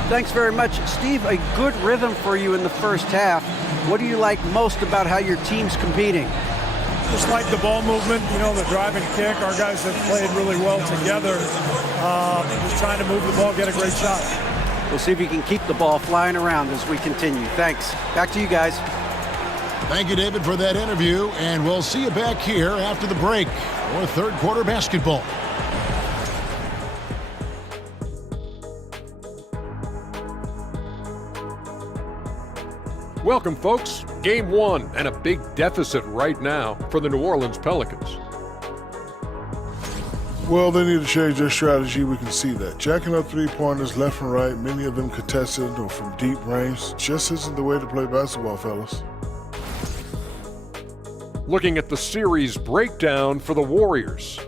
Thanks very much. Steve, a good rhythm for you in the first half. What do you like most about how your team's competing? Just like the ball movement, you know, the drive and kick. Our guys have played really well together. Just trying to move the ball, get a great shot. We'll see if you can keep the ball flying around as we continue. Thanks. Back to you guys. Thank you, David, for that interview. And we'll see you back here after the break for third quarter basketball. Welcome, folks. Game 1 and a big deficit right now for the New Orleans Pelicans. Well, they need to change their strategy. We can see that. Jacking up three-pointers left and right, many of them contested or from deep range, just isn't the way to play basketball, fellas. Looking at the series breakdown for the Warriors.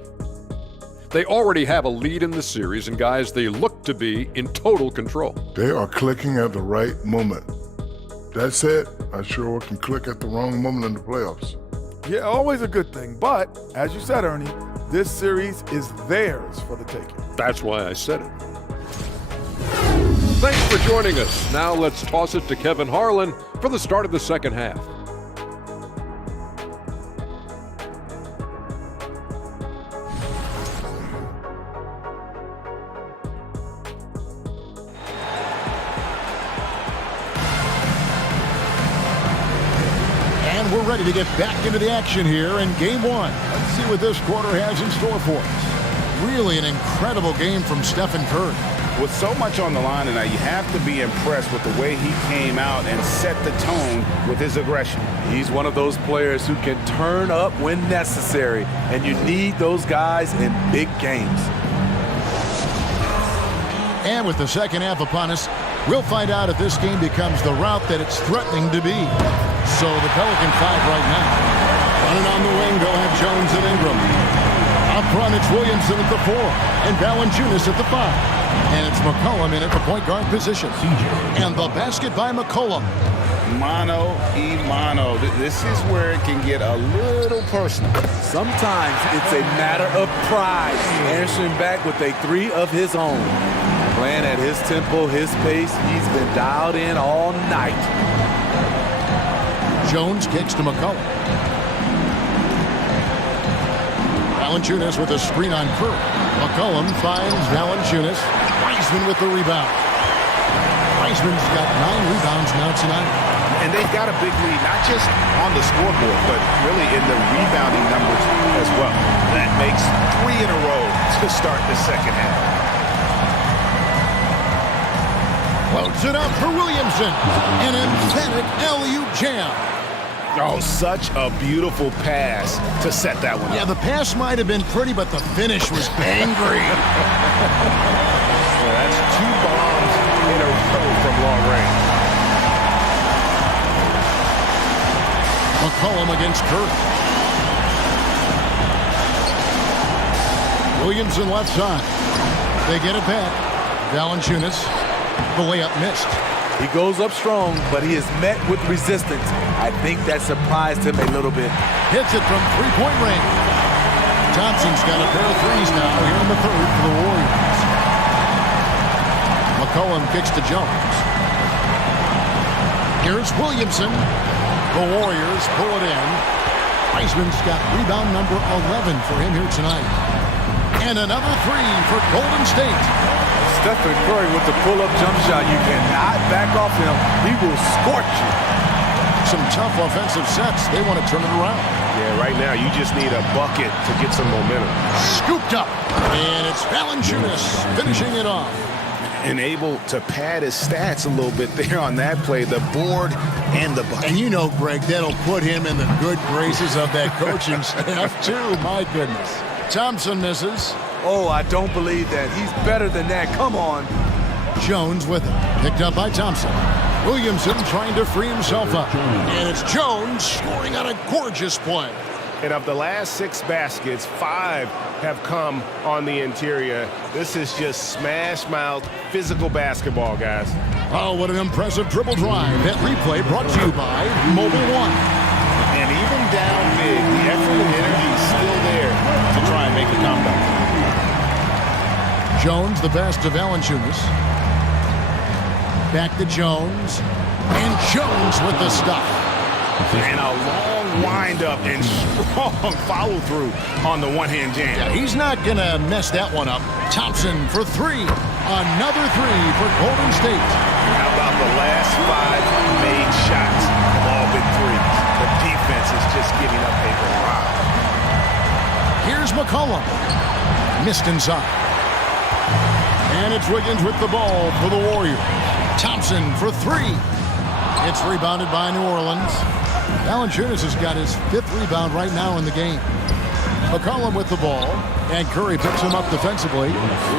They already have a lead in the series, and guys, they look to be in total control. They are clicking at the right moment. That said, I sure can click at the wrong moment in the playoffs. Yeah, always a good thing. But, as you said, Ernie, this series is theirs for the taking. That's why I said it. Thanks for joining us. Now let's toss it to Kevin Harlan for the start of the second half. We're ready to get back into the action here in game 1. Let's see what this quarter has in store for us. Really an incredible game from Stephen Curry. With so much on the line tonight, you have to be impressed with the way he came out and set the tone with his aggression. He's one of those players who can turn up when necessary, and you need those guys in big games. And with the second half upon us, We'll find out if this game becomes the route that it's threatening to be. So the Pelican 5 right now. Running on the wing, they'll have Jones and Ingram. Up front, it's Williamson at the 4 and Valanciunas at the 5. And it's McCollum in at the point guard position. And the basket by McCollum. Mano y mano. This is where it can get a little personal. Sometimes it's a matter of pride. Answering back with a 3 of his own. Playing at his tempo, his pace. He's been dialed in all night. Jones kicks to McCollum. Valanciunas with a screen on Curry. McCollum finds Valanciunas. Wiseman with the rebound. Wiseman's got 9 rebounds now tonight. And they've got a big lead, not just on the scoreboard, but really in the rebounding numbers as well. That makes 3 in a row to start the second half. Loads it up for Williamson. An emphatic alley-oop jam. Oh, such a beautiful pass to set that one up. Yeah, the pass might have been pretty, but the finish was angry. Well, that's 2 bombs in a row from long range. McCollum against Curry. Williamson left side. They get it back. Valanciunas. The layup missed. He goes up strong, but he is met with resistance. I think that surprised him a little bit. Hits it from 3-point range. Thompson's got a pair of threes now here in the third for the Warriors. McCollum kicks to Jones. Here's Williamson. The Warriors pull it in. Wiseman's got rebound number 11 for him here tonight. And another 3 for Golden State. Stephen Curry with the pull-up jump shot. You cannot back off him. He will scorch you. Some tough offensive sets. They want to turn it around. Yeah, right now you just need a bucket to get some momentum. Scooped up. And it's Valanciunas finishing it off. And able to pad his stats a little bit there on that play. The board and the bucket. And you know, Greg, that'll put him in the good graces of that coaching staff, too. My goodness. Thompson misses. Oh, I don't believe that. He's better than that. Come on. Jones with it. Picked up by Thompson. Williamson trying to free himself up. And it's Jones scoring on a gorgeous play. And of the last 6 baskets, 5 have come on the interior. This is just smash-mouth, physical basketball, guys. Oh, what an impressive dribble drive. That replay brought to you by Mobile One. And even down big, the effort and energy is still there to try and make a comeback. Jones, the pass to Valanciunas. Back to Jones. And Jones with the stop. And a long wind-up and strong follow-through on the one-hand jam. Yeah, he's not going to mess that one up. Thompson for 3. Another 3 for Golden State. How about the last 5 made shots have all been threes? The defense is just giving up a lot. Here's McCollum. Missed inside. And it's Wiggins with the ball for the Warriors. Thompson for 3. It's rebounded by New Orleans. Valanciunas has got his 5th rebound right now in the game. McCollum with the ball. And Curry picks him up defensively.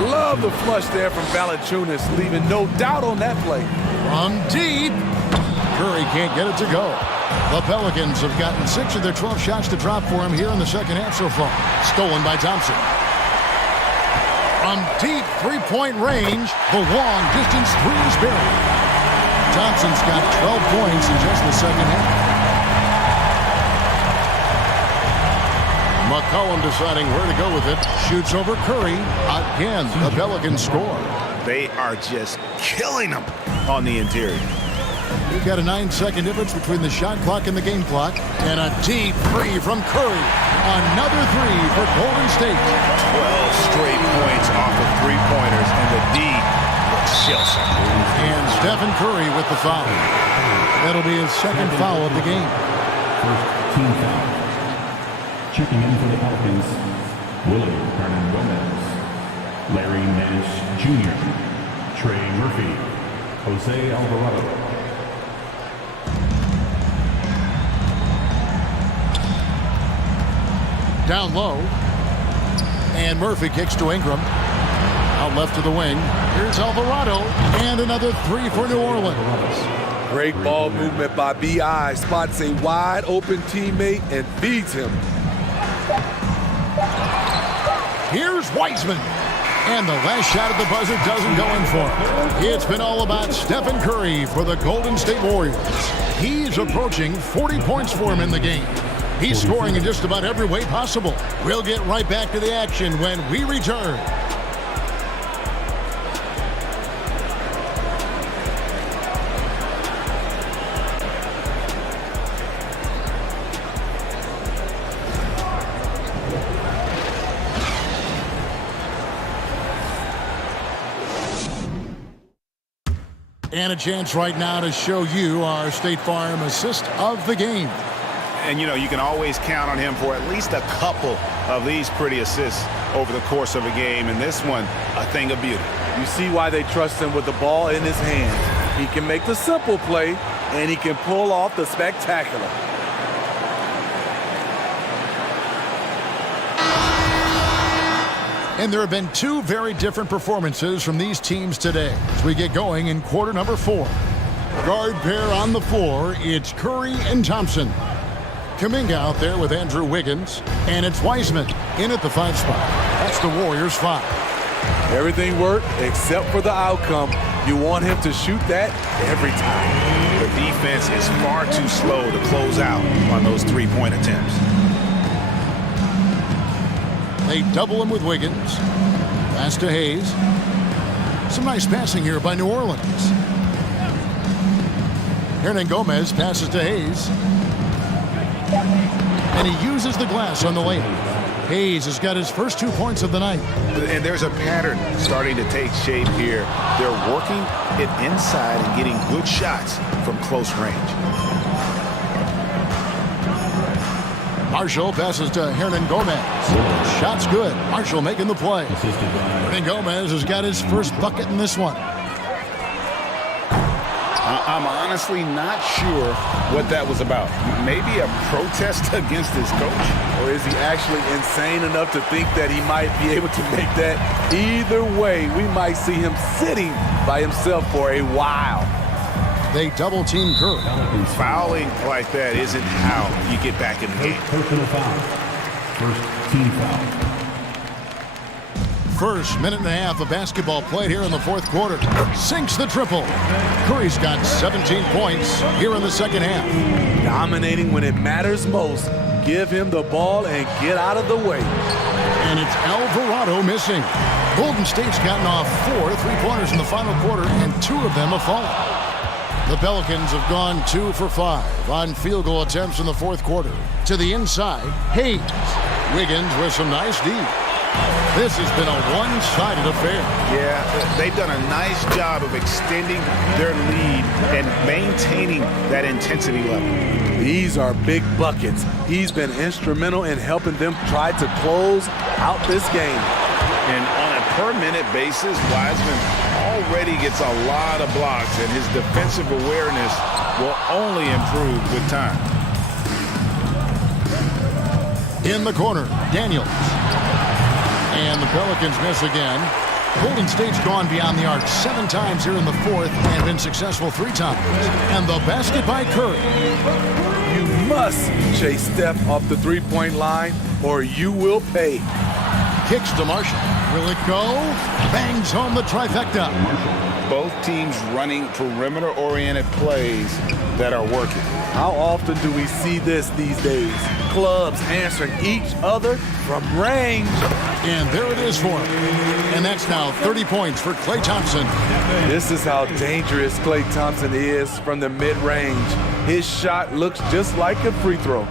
Love the flush there from Valanciunas, leaving no doubt on that play. From deep. Curry can't get it to go. The Pelicans have gotten 6 of their 12 shots to drop for him here in the second half so far. Stolen by Thompson. From deep 3-point range, the long distance 3 is buried. Thompson's got 12 points in just the second half. McCollum deciding where to go with it. Shoots over Curry. Again, the Pelicans score. They are just killing them on the interior. You've got a 9-second difference between the shot clock and the game clock. And a deep 3 from Curry. Another 3 for Golden State. 12 straight points off of 3-pointers, and the D looks shell-shocked. And Stephen Curry with the foul. That'll be his second foul of the game. First team foul. Checking in for the Pelicans, Willie Hernan-Gomez, Larry Nance Jr., Trey Murphy, Jose Alvarado. Down low. And Murphy kicks to Ingram. Out left to the wing. Here's Alvarado. And another three for New Orleans. Great ball movement by B.I. Spots a wide open teammate and feeds him. Here's Wiseman. And the last shot at the buzzer doesn't go in for him. It's been all about Stephen Curry for the Golden State Warriors. He's approaching 40 points for him in the game. He's scoring in just about every way possible. We'll get right back to the action when we return. And a chance right now to show you our State Farm assist of the game. And, you know, you can always count on him for at least a couple of these pretty assists over the course of a game. And this one, a thing of beauty. You see why they trust him with the ball in his hand. He can make the simple play, and he can pull off the spectacular. And there have been two very different performances from these teams today as we get going in quarter number 4. Guard pair on the floor, it's Curry and Thompson. Kuminga out there with Andrew Wiggins, and it's Wiseman in at the 5 spot. That's the Warriors 5. Everything worked except for the outcome. You want him to shoot that every time. The defense is far too slow to close out on those three-point attempts. They double him with Wiggins. Pass to Hayes. Some nice passing here by New Orleans. Hernangomez passes to Hayes. And he uses the glass on the layup. Hayes has got his first 2 points of the night. And there's a pattern starting to take shape here. They're working it inside and getting good shots from close range. Marshall passes to Hernangomez. Shot's good. Marshall making the play. Hernangomez has got his first bucket in this one. I'm honestly not sure what that was about. Maybe a protest against his coach? Or is he actually insane enough to think that he might be able to make that? Either way, we might see him sitting by himself for a while. They double team Curry. Fouling like that isn't how you get back in the game. Personal foul. First team foul. First minute and a half of basketball played here in the fourth quarter. Sinks the triple. Curry's got 17 points here in the second half. Dominating when it matters most. Give him the ball and get out of the way. And it's Alvarado missing. Golden State's gotten off 4 3-pointers in the final quarter, and 2 of them have fallen. The Pelicans have gone 2 for 5 on field goal attempts in the fourth quarter. To the inside, Hayes. Wiggins with some nice D. This has been a one-sided affair. Yeah, they've done a nice job of extending their lead and maintaining that intensity level. These are big buckets. He's been instrumental in helping them try to close out this game. And on a per-minute basis, Wiseman already gets a lot of blocks, and his defensive awareness will only improve with time. In the corner, Daniels. And the Pelicans miss again. Golden State's gone beyond the arc 7 times here in the fourth and been successful 3 times. And the basket by Curry. You must chase Steph off the three-point line or you will pay. Kicks to Marshall. Will it go? Bangs home the trifecta. Both teams running perimeter-oriented plays that are working. How often do we see this these days? Clubs answering each other from range. And there it is for him. And that's now 30 points for Klay Thompson. This is how dangerous Klay Thompson is from the mid-range. His shot looks just like a free throw.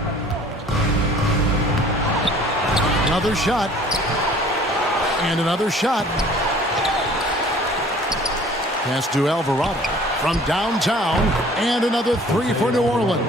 Another shot. And another shot. Pass to Alvarado from downtown. And another 3 for New Orleans.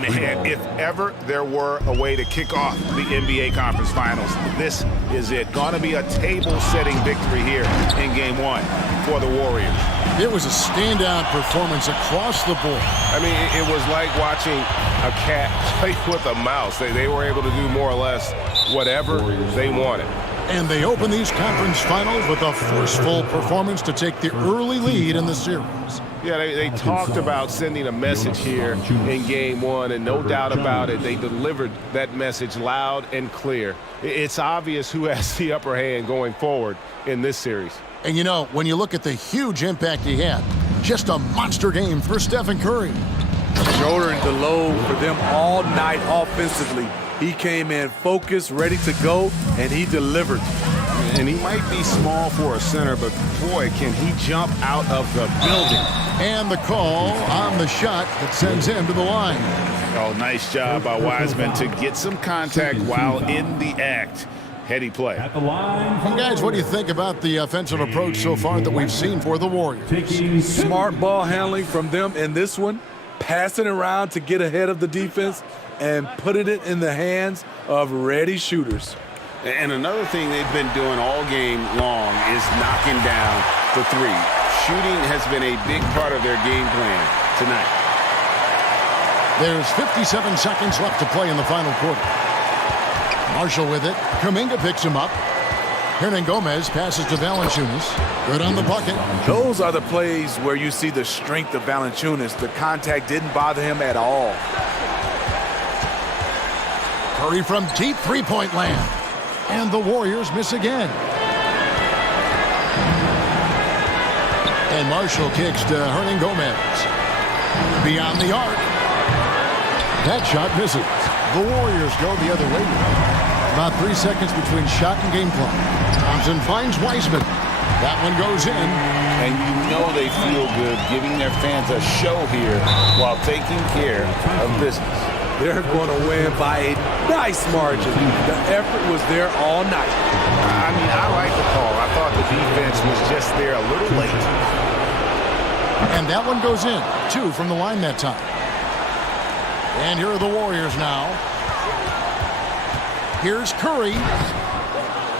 Man, if ever there were a way to kick off the NBA Conference Finals, this is it. Going to be a table-setting victory here in Game 1 for the Warriors. It was a standout performance across the board. I mean, it was like watching a cat play with a mouse. They were able to do more or less whatever they wanted. And they open these conference finals with a forceful performance to take the early lead in the series. Yeah, they talked about sending a message here in game one, and no doubt about it, they delivered that message loud and clear. It's obvious who has the upper hand going forward in this series. And you know, when you look at the huge impact he had, just a monster game for Stephen Curry. Shouldering the load for them all night offensively. He came in focused, ready to go, and he delivered. And he might be small for a center, but boy, can he jump out of the building. And the call on the shot that sends him to the line. Oh, nice job by Wiseman to get some contact while in the act. Heady play. And guys, what do you think about the offensive approach so far that we've seen for the Warriors? Smart ball handling from them in this one, passing around to get ahead of the defense and putting it in the hands of ready shooters. And another thing they've been doing all game long is knocking down the three. Shooting has been a big part of their game plan tonight. There's 57 seconds left to play in the final quarter. Marshall with it. Kuminga picks him up. Hernangomez passes to Valanciunas. Good on the bucket. Those are the plays where you see the strength of Valanciunas. The contact didn't bother him at all. Curry from deep three-point land. And the Warriors miss again. And Marshall kicks to Hernangomez. Beyond the arc. That shot misses. The Warriors go the other way. About 3 seconds between shot and game clock. Thompson finds Wiseman. That one goes in. And you know they feel good giving their fans a show here while taking care of business. They're going to win by a nice margin. The effort was there all night. I mean, I like the call. I thought the defense was just there a little late. And that one goes in. 2 from the line that time. And here are the Warriors now. Here's Curry.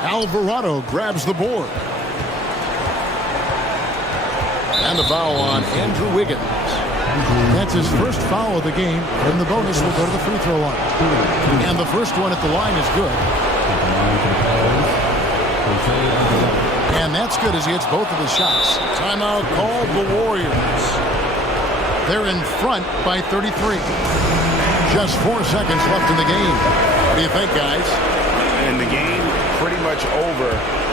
Alvarado grabs the board. And the foul on Andrew Wiggins. That's his first foul of the game, and the bonus will go to the free throw line. And the first one at the line is good. And that's good as he hits both of his shots. Timeout called the Warriors. They're in front by 33. Just 4 seconds left in the game. What do you think, guys? And the game pretty much over.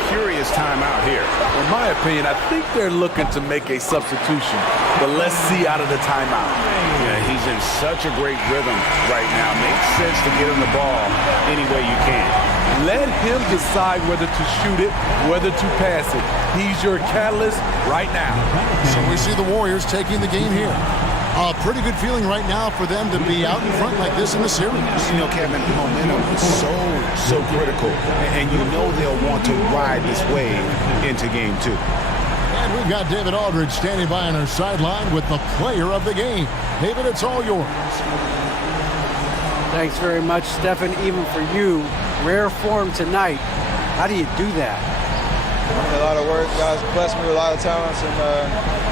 Curious timeout here. In my opinion, I think they're looking to make a substitution, but let's see out of the timeout. Yeah, he's in such a great rhythm right now. Makes sense to get him the ball any way you can. Let him decide whether to shoot it, whether to pass it. He's your catalyst right now. So we see the Warriors taking the game here. A pretty good feeling right now for them to be out in front like this in the series. You know, Kevin, momentum is so critical. And you know they'll want to ride this wave into game 2. And we've got David Aldridge standing by on our sideline with the player of the game. David, it's all yours. Thanks very much, Stephen. Even for you, rare form tonight. How do you do that? A lot of work. Guys blessed me with a lot of talents, and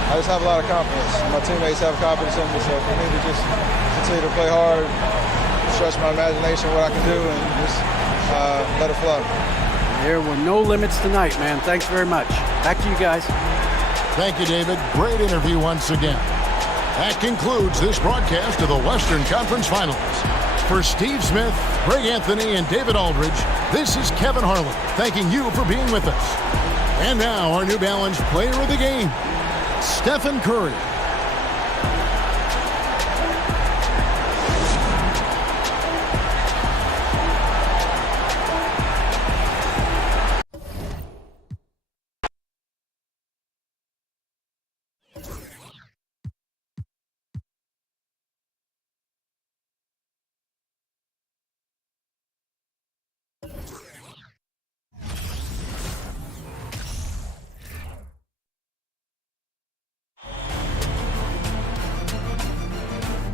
I just have a lot of confidence. My teammates have confidence in me, so for me to just continue to play hard, stretch my imagination, what I can do, and just let it flow. There were no limits tonight, man. Thanks very much. Back to you guys. Thank you, David. Great interview once again. That concludes this broadcast of the Western Conference Finals. For Steve Smith, Greg Anthony, and David Aldridge, this is Kevin Harlan thanking you for being with us. And now our New Balance player of the game, Stephen Curry.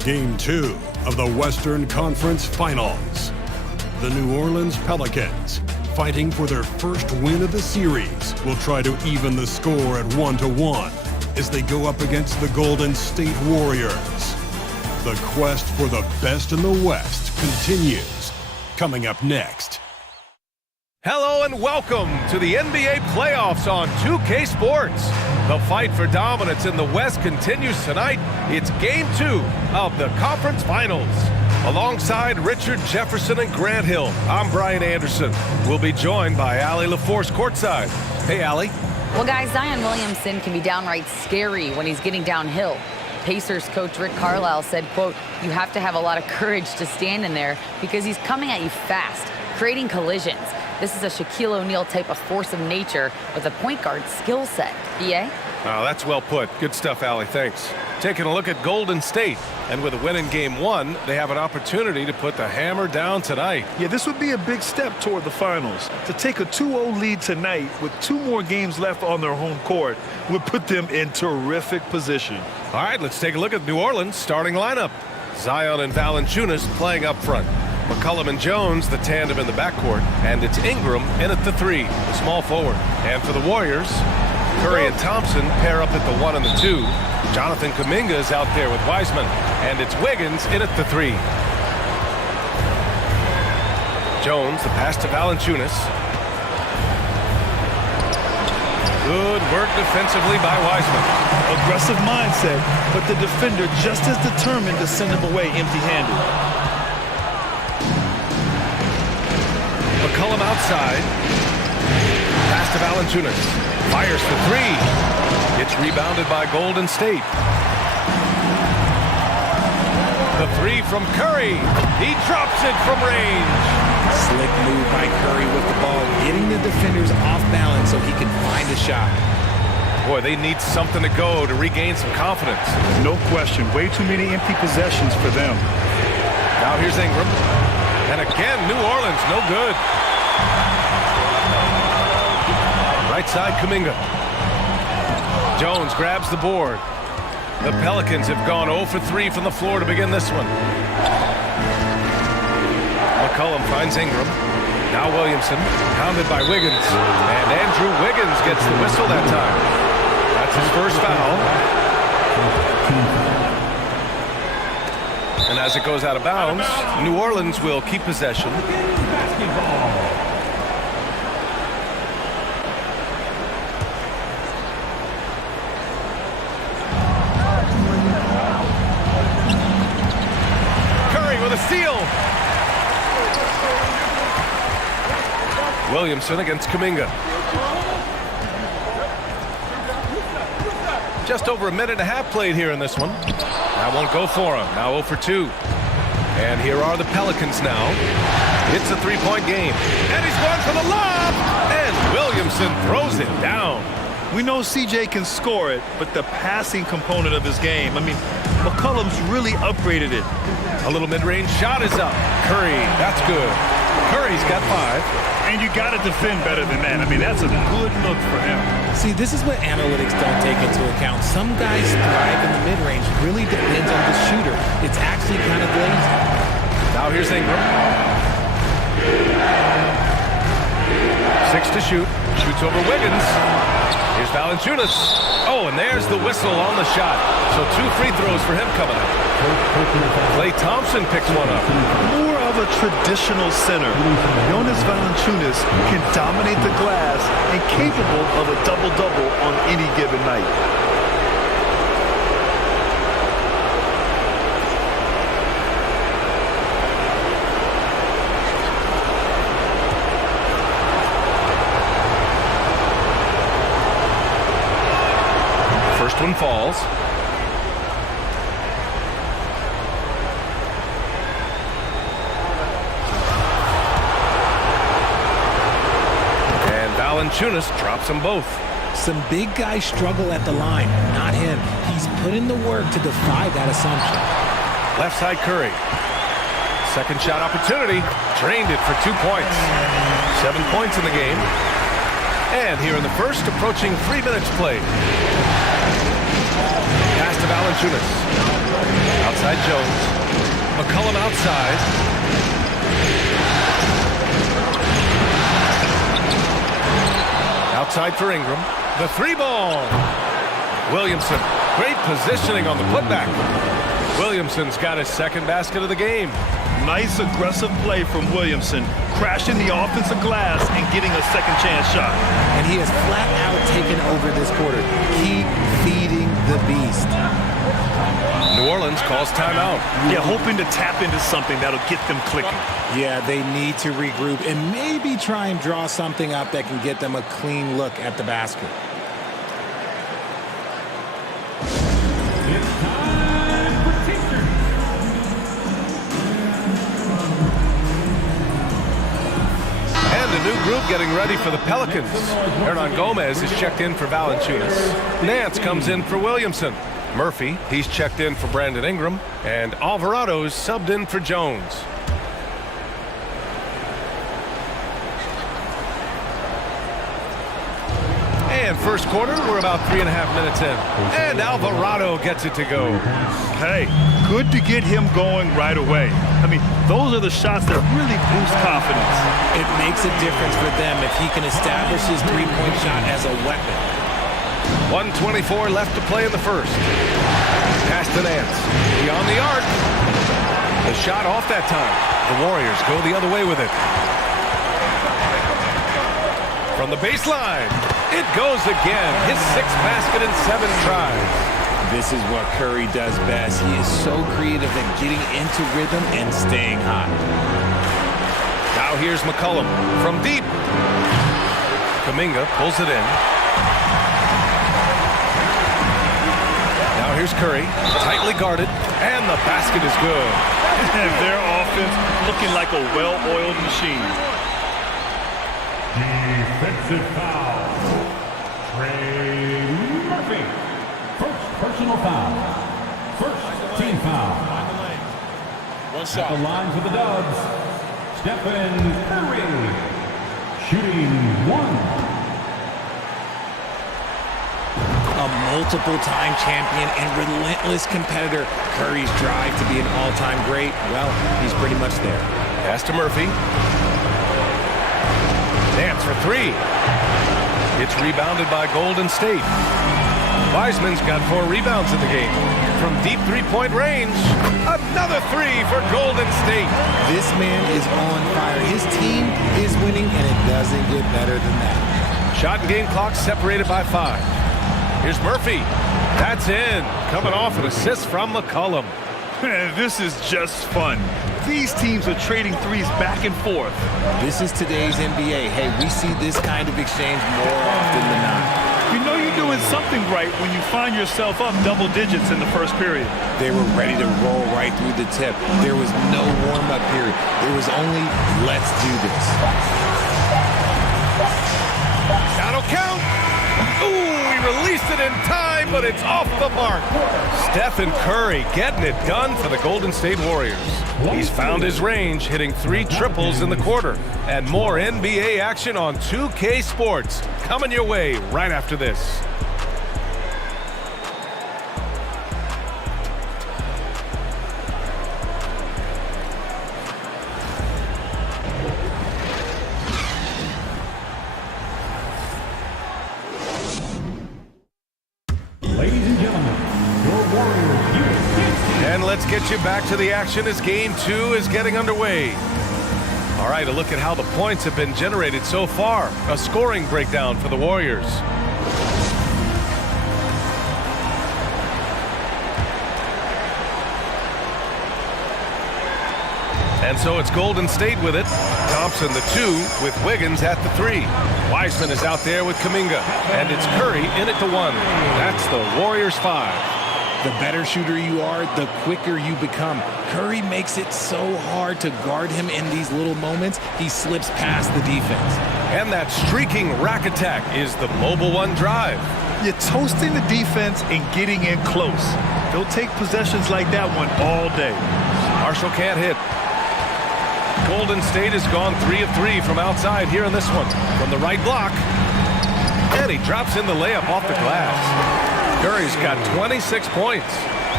Game 2 of the Western Conference Finals. The New Orleans Pelicans, fighting for their first win of the series, will try to even the score at 1-1 as they go up against the Golden State Warriors. The quest for the best in the West continues. Coming up next. Hello and welcome to the NBA playoffs on 2K Sports. The fight for dominance in the West continues tonight. It's Game 2 of the conference finals. Alongside Richard Jefferson and Grant Hill, I'm Brian Anderson. We'll be joined by Allie LaForce courtside. Hey, Allie. Well, guys, Zion Williamson can be downright scary when he's getting downhill. Pacers coach Rick Carlisle said, quote, "You have to have a lot of courage to stand in there because he's coming at you fast, creating collisions. This is a Shaquille O'Neal type of force of nature with a point guard skill set." BA? Oh, that's well put. Good stuff, Allie. Thanks. Taking a look at Golden State. And with a win in Game 1, they have an opportunity to put the hammer down tonight. Yeah, this would be a big step toward the finals. To take a 2-0 lead tonight with 2 more games left on their home court would put them in terrific position. All right, let's take a look at New Orleans' starting lineup. Zion and Valanciunas playing up front. McCollum and Jones, the tandem in the backcourt. And it's Ingram in at the 3, the small forward. And for the Warriors, Curry and Thompson pair up at the 1 and the 2. Jonathan Kuminga is out there with Wiseman. And it's Wiggins in at the 3. Jones, the pass to Valanciunas. Good work defensively by Wiseman. Aggressive mindset, but the defender just as determined to send him away empty-handed. McCollum outside. Pass to Valanciunas. Fires for 3. It's rebounded by Golden State. The 3 from Curry. He drops it from range. Slick move by Curry with the ball, getting the defenders off balance so he can find a shot. Boy, they need something to go to regain some confidence. No question. Way too many empty possessions for them. Now here's Ingram. And again, New Orleans, no good. Right side, Kuminga. Jones grabs the board. The Pelicans have gone 0 for 3 from the floor to begin this one. McCollum finds Ingram. Now Williamson, pounded by Wiggins. And Andrew Wiggins gets the whistle that time. That's his first foul. And as it goes out of bounds, New Orleans will keep possession. Curry with a steal. Williamson against Kuminga. Just over a minute and a half played here in this one. That won't go for him. Now 0 for 2. And here are the Pelicans now. It's a 3-point game. And he's going for the lob. And Williamson throws it down. We know CJ can score it, but the passing component of his game, I mean, McCollum's really upgraded it. A little mid-range shot is up. Curry, that's good. Curry's got 5. And you got to defend better than that. I mean, that's a good look for him. See, this is what analytics don't take into account. Some guys thrive in the mid-range. Really depends on the shooter. It's actually kind of lazy. Now here's Ingram. 6 to shoot. Shoots over Wiggins. Here's Valanciunas. Oh, and there's the whistle on the shot. So 2 free throws for him coming up. Klay Thompson picks one up. More of a traditional center. Jonas Valanciunas can dominate the glass and capable of a double-double on any given night. First one falls. And Valanciunas drops them both. Some big guys struggle at the line, not him. He's put in the work to defy that assumption. Left side Curry. Second shot opportunity. Drained it for 2 points. 7 points in the game. And here in the first, approaching 3 minutes played. Pass to Valanciunas. Outside Jones. McCollum outside. Outside for Ingram. The 3 ball. Williamson. Great positioning on the putback. Williamson's got his second basket of the game. Nice aggressive play from Williamson, crashing the offensive glass and getting a second chance shot. And he has flat out taken over this quarter. Keep feeding the beast. New Orleans calls timeout. Yeah, hoping to tap into something that'll get them clicking. Yeah, they need to regroup and maybe try and draw something up that can get them a clean look at the basket. And a new group getting ready for the Pelicans. Hernan Gomez is checked in for Valanciunas. Nance comes in for Williamson. Murphy, he's checked in for Brandon Ingram. And Alvarado's subbed in for Jones. And first quarter, we're about 3.5 minutes in. And Alvarado gets it to go. Hey, good to get him going right away. I mean, those are the shots that really boost confidence. It makes a difference for them if he can establish his three-point shot as a weapon. 1:24 left to play in the first. Pass to Nance. Beyond the arc. The shot off that time. The Warriors go the other way with it. From the baseline. It goes again. His sixth basket in 7 tries. This is what Curry does best. He is so creative at getting into rhythm and staying hot. Now here's McCollum from deep. Kuminga pulls it in. Now here's Curry, tightly guarded, and the basket is good. And their offense looking like a well-oiled machine. Defensive foul. Trey Murphy. First personal foul. First team foul. One shot. At the line for the Dubs, Stephen Curry. Shooting 1. A multiple-time champion and relentless competitor. Curry's drive to be an all-time great, well, he's pretty much there. Pass to Murphy. Nance for 3. It's rebounded by Golden State. Wiseman's got 4 rebounds in the game. From deep three-point range, another 3 for Golden State. This man is on fire. His team is winning, and it doesn't get better than that. Shot and game clock separated by 5. Here's Murphy. That's in. Coming off an assist from McCollum. This is just fun. These teams are trading threes back and forth. This is today's NBA. Hey, we see this kind of exchange more often than not. You know you're doing something right when you find yourself up double digits in the first period. They were ready to roll right through the tip. There was no warm-up period. It was only, let's do this. That'll count. Ooh, he released it in time, but it's off the mark. Stephen Curry getting it done for the Golden State Warriors. He's found his range, hitting 3 triples in the quarter. And more NBA action on 2K Sports. Coming your way right after this. Ladies and gentlemen, your Warriors USA. And let's get you back to the action as Game 2 is getting underway. All right, a look at how the points have been generated so far. A scoring breakdown for the Warriors. And so it's Golden State with it. Thompson the 2 with Wiggins at the 3. Wiseman is out there with Kuminga. And it's Curry in at the 1. That's the Warriors 5. The better shooter you are, the quicker you become. Curry makes it so hard to guard him in these little moments. He slips past the defense. And that streaking rack attack is the Mobile One drive. You're toasting the defense and getting in close. They'll take possessions like that one all day. Marshall can't hit. Golden State has gone 3 of 3 from outside here in this one. From the right block. And he drops in the layup off the glass. Curry's got 26 points.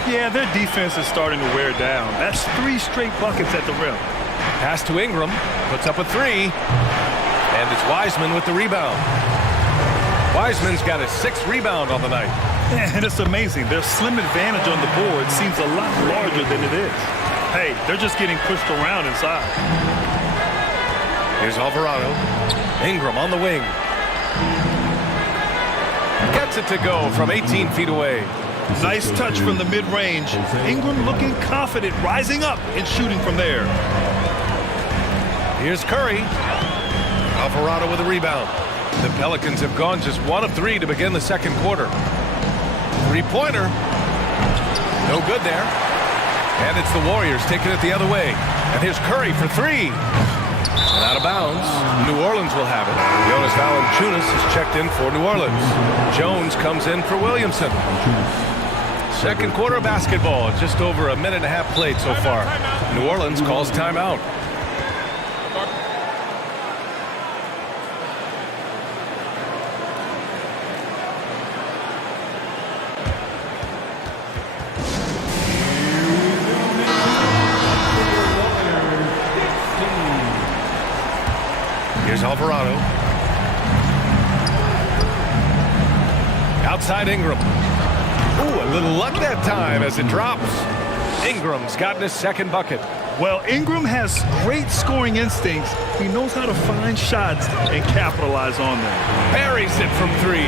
Yeah, their defense is starting to wear down. That's 3 straight buckets at the rim. Pass to Ingram. Puts up a 3. And it's Wiseman with the rebound. Wiseman's got his 6th rebound on the night. And it's amazing. Their slim advantage on the board seems a lot larger than it is. Hey, they're just getting pushed around inside. Here's Alvarado. Ingram on the wing. Gets it to go from 18 feet away. Nice touch from the mid-range. Ingram looking confident, rising up and shooting from there. Here's Curry. Alvarado with a rebound. The Pelicans have gone just 1 of 3 to begin the second quarter. Three-pointer. No good there. And it's the Warriors taking it the other way. And here's Curry for 3. And out of bounds. New Orleans will have it. Jonas Valanciunas is checked in for New Orleans. Jones comes in for Williamson. Second quarter of basketball. Just over a minute and a half played so far. New Orleans calls timeout. Here's Alvarado. Outside Ingram. Ooh, a little luck that time as it drops. Ingram's gotten his second bucket. Well, Ingram has great scoring instincts. He knows how to find shots and capitalize on them. Buries it from 3.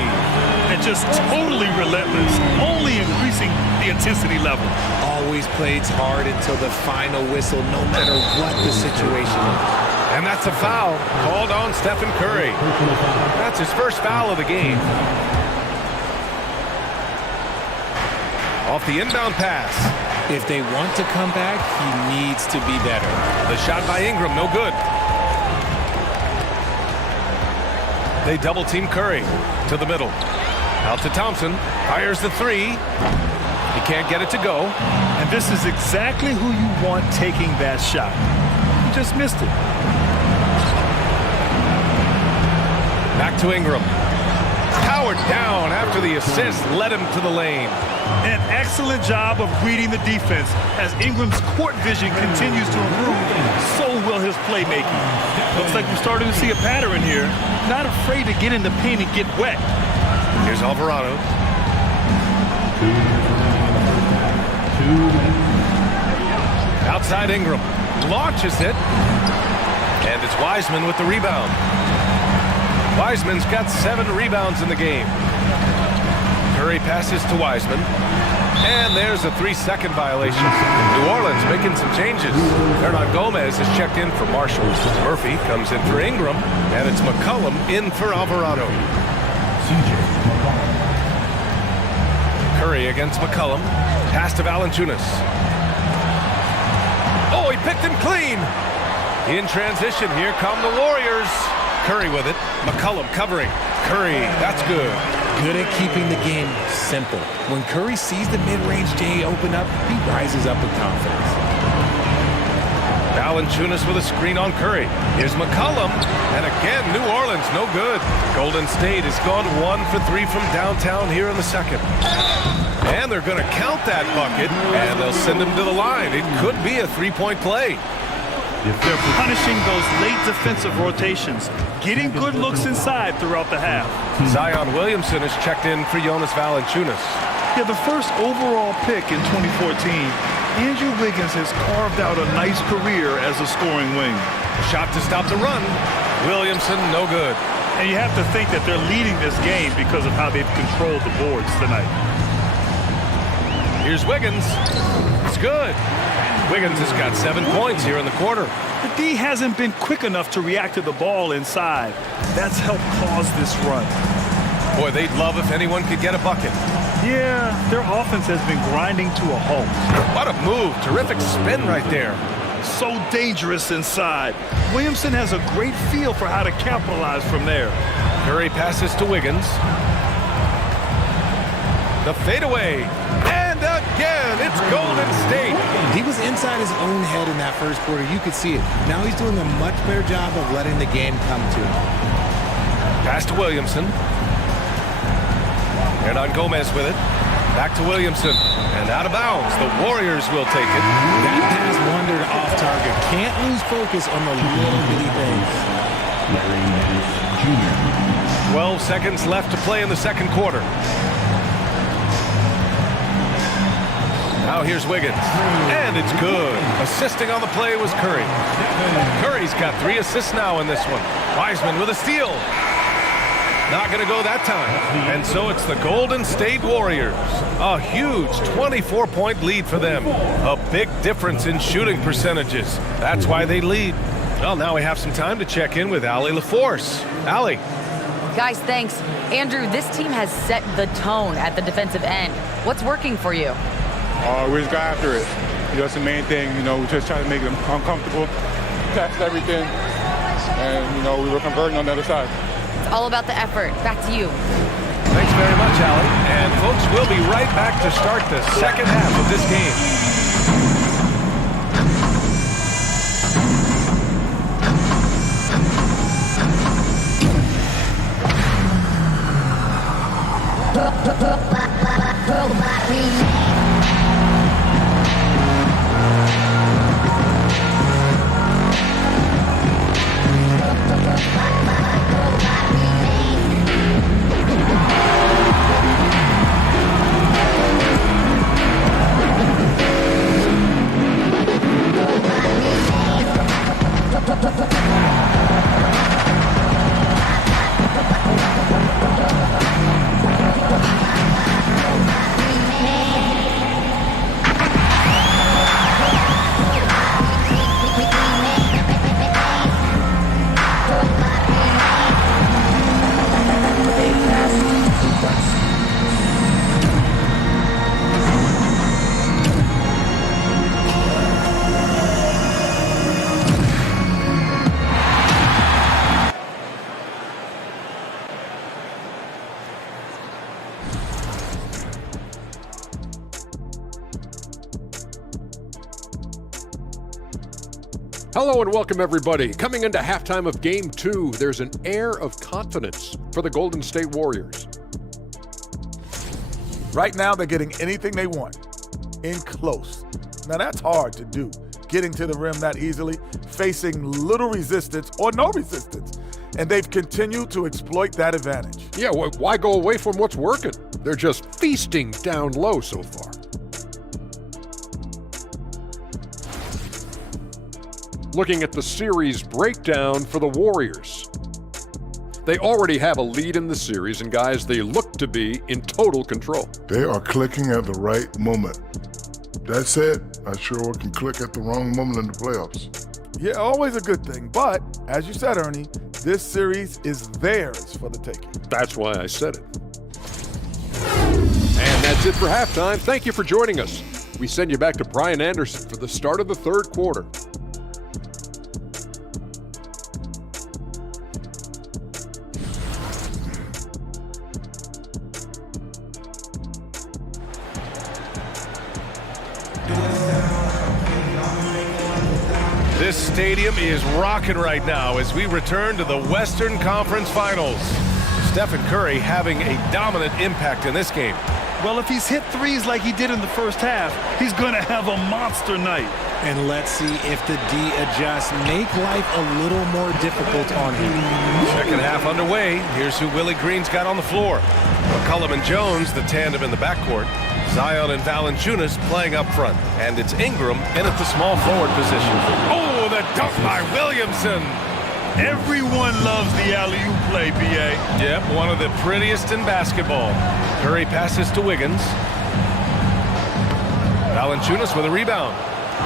And just totally relentless, only increasing the intensity level. Always plays hard until the final whistle, no matter what the situation is. And that's a foul called on Stephen Curry. That's his first foul of the game. Off the inbound pass. If they want to come back, he needs to be better. The shot by Ingram, no good. They double team Curry to the middle. Out to Thompson. Fires the 3. He can't get it to go. And this is exactly who you want taking that shot. He just missed it. Back to Ingram. Powered down after the assist led him to the lane. An excellent job of reading the defense as Ingram's court vision continues to improve. So will his playmaking. Looks like we're starting to see a pattern here. Not afraid to get in the paint and get wet. Here's Alvarado. Outside Ingram. Launches it. And it's Wiseman with the rebound. Wiseman's got 7 rebounds in the game. Curry passes to Wiseman. And there's a 3-second violation. New Orleans making some changes. Hernan Gomez is checked in for Marshall. Murphy comes in for Ingram. And it's McCollum in for Alvarado. Curry against McCollum. Pass to Valanciunas. Oh, he picked him clean. In transition, here come the Warriors. Curry with it. McCollum covering. Curry, that's good. Good at keeping the game simple. When Curry sees the mid-range J open up, he rises up with confidence. Valanciunas with a screen on Curry. Here's McCollum. And again, New Orleans, no good. Golden State has gone 1 for 3 from downtown here in the second. And they're going to count that bucket, and they'll send him to the line. It could be a 3-point play. They're punishing those late defensive rotations, getting good looks inside throughout the half. Zion Williamson is checked in for Jonas Valanciunas. Yeah, the first overall pick in 2014, Andrew Wiggins has carved out a nice career as a scoring wing. Shot to stop the run. Williamson, no good. And you have to think that they're leading this game because of how they've controlled the boards tonight. Here's Wiggins. It's good. Wiggins has got 7 points here in the quarter. The D hasn't been quick enough to react to the ball inside. That's helped cause this run. Boy, they'd love if anyone could get a bucket. Yeah, their offense has been grinding to a halt. What a move. Terrific spin right there. So dangerous inside. Williamson has a great feel for how to capitalize from there. Curry passes to Wiggins. The fadeaway. And again, it's Golden State. He was inside his own head in that first quarter. You could see it. Now he's doing a much better job of letting the game come to him. Pass to Williamson. Hernan Gomez with it. Back to Williamson. And out of bounds. The Warriors will take it. That pass wandered off target. Can't lose focus on the little bitty things. 12 seconds left to play in the second quarter. Now here's Wiggins. And it's good. Assisting on the play was Curry. Curry's got 3 assists now in this one. Wiseman with a steal. Not going to go that time. And so it's the Golden State Warriors. A huge 24-point lead for them. A big difference in shooting percentages. That's why they lead. Well, now we have some time to check in with Allie LaForce. Allie. Guys, thanks. Andrew, this team has set the tone at the defensive end. What's working for you? We just got after it. That's the main thing. We just try to make them uncomfortable, test everything, and, we were converting on the other side. It's all about the effort. Back to you. Thanks very much, Allie. And folks, we'll be right back to start the second half of this game. Hello and welcome, everybody. Coming into halftime of Game 2, there's an air of confidence for the Golden State Warriors. Right now, they're getting anything they want in close. Now, that's hard to do, getting to the rim that easily, facing little resistance or no resistance. And they've continued to exploit that advantage. Yeah, why go away from what's working? They're just feasting down low so far. Looking at the series breakdown for the Warriors. They already have a lead in the series, and guys, they look to be in total control. They are clicking at the right moment. That said, I sure can click at the wrong moment in the playoffs. Yeah, always a good thing. But, as you said, Ernie, this series is theirs for the taking. That's why I said it. And that's it for halftime. Thank you for joining us. We send you back to Brian Anderson for the start of the third quarter. This stadium is rocking right now as we return to the Western Conference Finals. Stephen Curry having a dominant impact in this game. Well, if he's hit threes like he did in the first half, he's going to have a monster night. And let's see if the D adjusts, make life a little more difficult on him. Second half underway. Here's who Willie Green's got on the floor. McCollum and Jones, the tandem in the backcourt. Zion and Valanciunas playing up front. And it's Ingram in at the small forward position. Oh, the dunk by Williamson. Everyone loves the alley-oop play, B.A. Yep, one of the prettiest in basketball. Curry passes to Wiggins. Valanciunas with a rebound.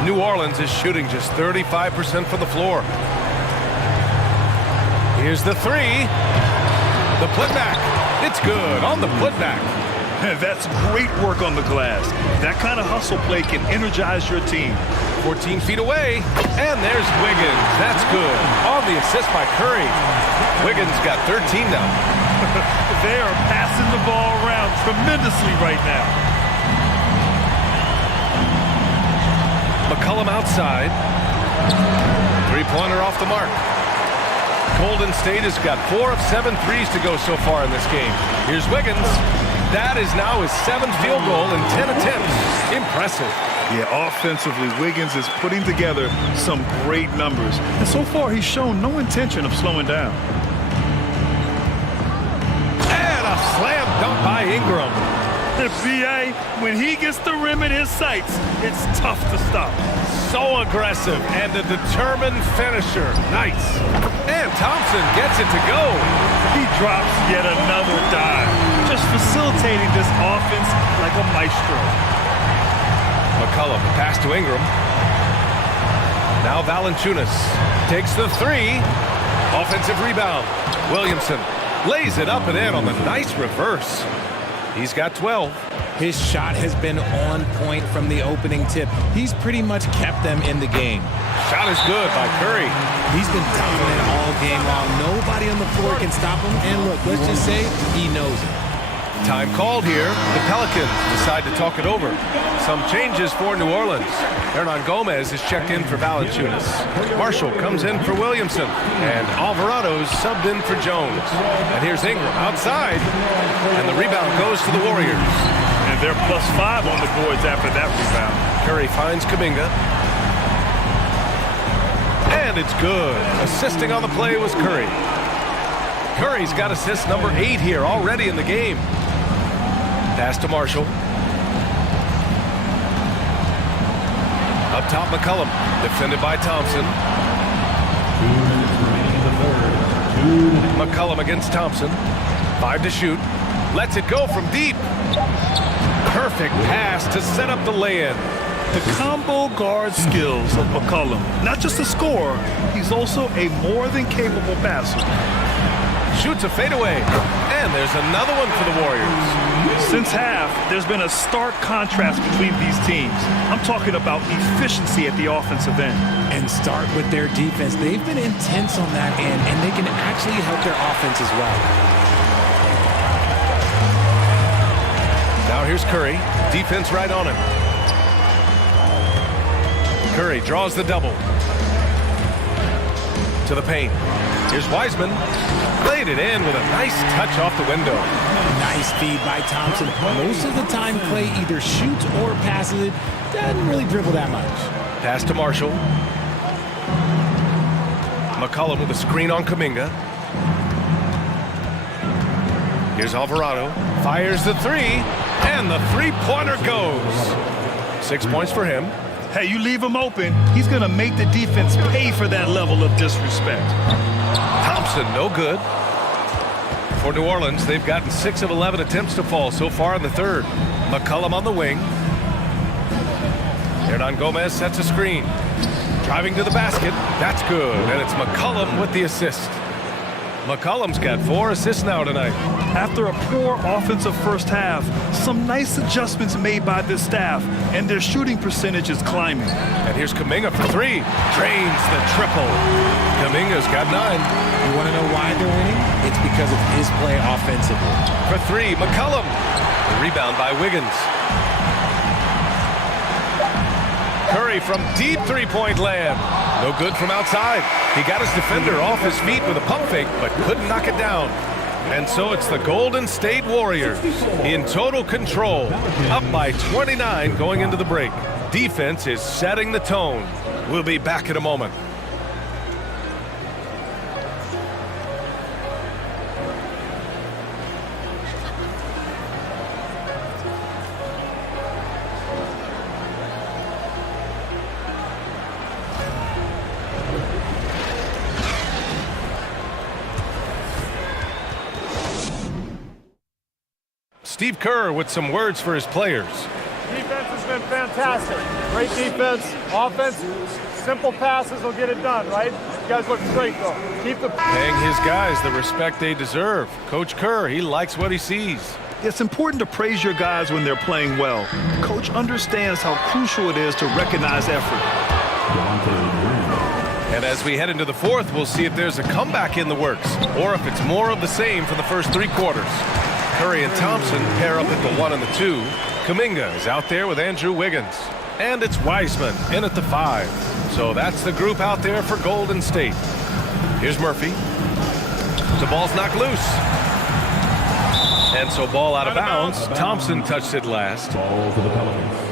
New Orleans is shooting just 35% from the floor. Here's the three. The putback. It's good on the putback. That's great work on the glass. That kind of hustle play can energize your team. 14 feet away, and there's Wiggins. That's good. On the assist by Curry. Wiggins got 13 now. They are passing the ball around tremendously right now. McCollum outside. Three-pointer off the mark. Golden State has got 4 of 7 threes to go so far in this game. Here's Wiggins. That is now his 7th field goal in 10 attempts. Impressive. Yeah, offensively, Wiggins is putting together some great numbers. And so far, he's shown no intention of slowing down. And a slam dunk by Ingram. B.A., when he gets the rim in his sights, it's tough to stop. So aggressive and a determined finisher. Nice. And Thompson gets it to go. He drops yet another dive, just facilitating this offense like a maestro. McCollum, pass to Ingram. Now Valanciunas takes the three. Offensive rebound. Williamson lays it up and in on the nice reverse. He's got 12. His shot has been on point from the opening tip. He's pretty much kept them in the game. Shot is good by Curry. He's been dominant all game long. Nobody on the floor can stop him. And look, let's just say he knows it. Time called here. The Pelicans decide to talk it over. Some changes for New Orleans. Hernan Gomez is checked in for Valanciunas. Marshall comes in for Williamson. And Alvarado's subbed in for Jones. And here's Ingram outside. And the rebound goes to the Warriors. And they're +5 on the boards after that rebound. Curry finds Kuminga. And it's good. Assisting on the play was Curry. Curry's got assist number 8 here already in the game. Pass to Marshall. Up top, McCollum. Defended by Thompson. 2 minutes remaining in the third. McCollum against Thompson. 5 to shoot. Lets it go from deep. Perfect pass to set up the lay-in. The combo guard skills of McCollum. Not just a scorer, he's also a more than capable passer. Shoots a fadeaway. And there's another one for the Warriors. Since half, there's been a stark contrast between these teams. I'm talking about efficiency at the offensive end. And start with their defense. They've been intense on that end, and they can actually help their offense as well. Now here's Curry. Defense right on him. Curry draws the double. To the paint. Here's Wiseman. Laid it in with a nice touch off the window. Nice feed by Thompson. Most of the time, Clay either shoots or passes it. Doesn't really dribble that much. Pass to Marshall. McCollum with a screen on Kuminga. Here's Alvarado. Fires the three. And the three-pointer goes. 6 points for him. Hey, you leave him open, he's going to make the defense pay for that level of disrespect. Thompson, no good. For New Orleans, they've gotten 6 of 11 attempts to fall so far in the third. McCollum on the wing. Hernan Gomez sets a screen. Driving to the basket. That's good. And it's McCollum with the assist. McCollum's got 4 assists now tonight. After a poor offensive first half, some nice adjustments made by this staff, and their shooting percentage is climbing. And here's Kuminga for 3. Drains the triple. Kuminga's got 9. You want to know why they're winning? It's because of his play offensively. For 3, McCollum. The rebound by Wiggins. Curry from deep three-point land. No good from outside. He got his defender off his feet with a pump fake, but couldn't knock it down. And so it's the Golden State Warriors in total control, up by 29 going into the break. Defense is setting the tone. We'll be back in a moment. Steve Kerr with some words for his players. Defense has been fantastic. Great defense. Offense, simple passes will get it done, right? You guys look great, though. Keep the... Paying his guys the respect they deserve. Coach Kerr, he likes what he sees. It's important to praise your guys when they're playing well. Coach understands how crucial it is to recognize effort. And as we head into the fourth, we'll see if there's a comeback in the works or if it's more of the same for the first 3 quarters. Curry and Thompson pair up at the 1 and the 2. Kuminga is out there with Andrew Wiggins. And it's Wiseman in at the 5. So that's the group out there for Golden State. Here's Murphy. The ball's knocked loose. And so ball out of bounds. Thompson touched it last. Ball for the Pelicans.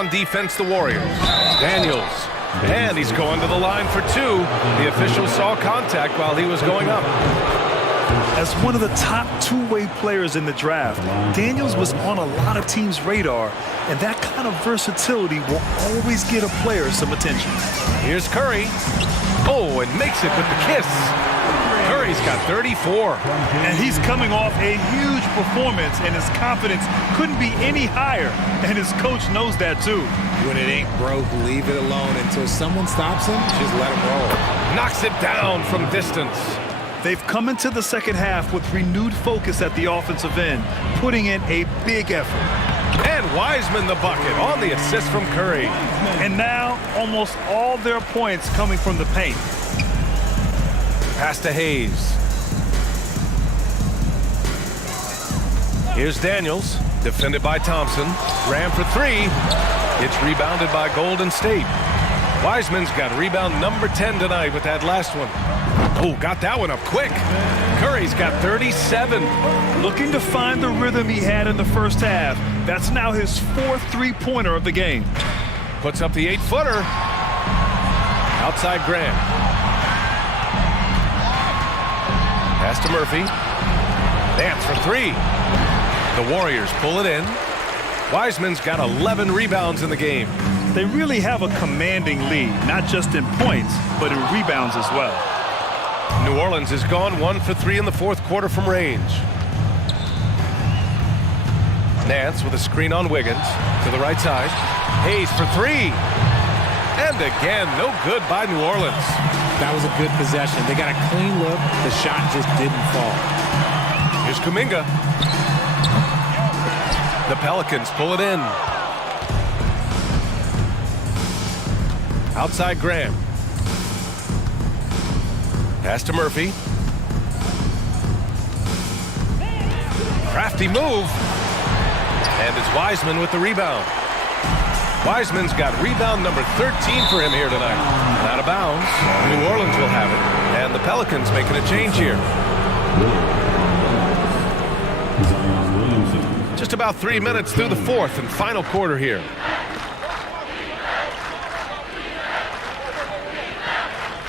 on defense, the Warriors. Daniels. And he's going to the line for two. The official saw contact while he was going up. As one of the top two-way players in the draft, Daniels was on a lot of teams' radar, and that kind of versatility will always get a player some attention. Here's Curry. Oh, and makes it with the kiss. Curry's got 34. And he's coming off a huge performance, and his confidence couldn't be any higher, and his coach knows that too. When it ain't broke, leave it alone until someone stops him. Just let him roll. Knocks it down from distance. They've come into the second half with renewed focus at the offensive end, putting in a big effort. And Wiseman the bucket on the assist from Curry. And now almost all their points coming from the paint. Pass to Hayes. Here's Daniels, defended by Thompson. Graham for three. It's rebounded by Golden State. Wiseman's got rebound number 10 tonight with that last one. Oh, got that one up quick. Curry's got 37. Looking to find the rhythm he had in the first half. That's now his fourth three-pointer of the game. Puts up the 8-footer. Outside Graham. Pass to Murphy. Nance for three. The Warriors pull it in. Wiseman's got 11 rebounds in the game. They really have a commanding lead, not just in points, but in rebounds as well. New Orleans is gone 1 for 3 in the fourth quarter from range. Nance with a screen on Wiggins to the right side. Hayes for three. And again, no good by New Orleans. That was a good possession. They got a clean look. The shot just didn't fall. Here's Kuminga. The Pelicans pull it in. Outside Graham. Pass to Murphy. Crafty move. And it's Wiseman with the rebound. Wiseman's got rebound number 13 for him here tonight. Out of bounds. New Orleans will have it. And the Pelicans making a change here. Just about 3 minutes through the fourth and final quarter here.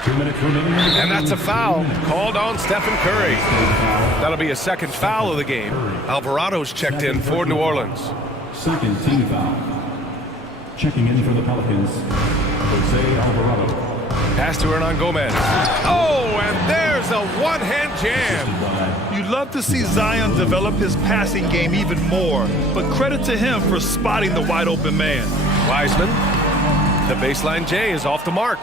And that's a foul called on Stephen Curry. That'll be a second foul of the game. Alvarado's checked in for New Orleans. Second team foul. Checking in for the Pelicans, Jose Alvarado. Pass to Hernan Gomez. Oh, and there's a one-hand jam. You'd love to see Zion develop his passing game even more, but credit to him for spotting the wide-open man. Wiseman. The baseline J is off the mark.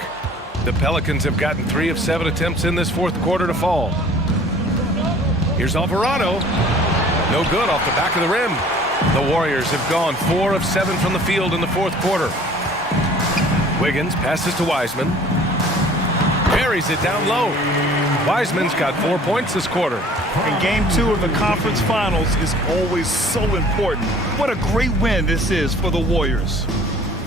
The Pelicans have gotten 3 of 7 attempts in this fourth quarter to fall. Here's Alvarado. No good off the back of the rim. The Warriors have gone 4 of 7 from the field in the fourth quarter. Wiggins passes to Wiseman. Buries it down low. Wiseman's got 4 points this quarter. And game 2 of the conference finals is always so important. What a great win this is for the Warriors.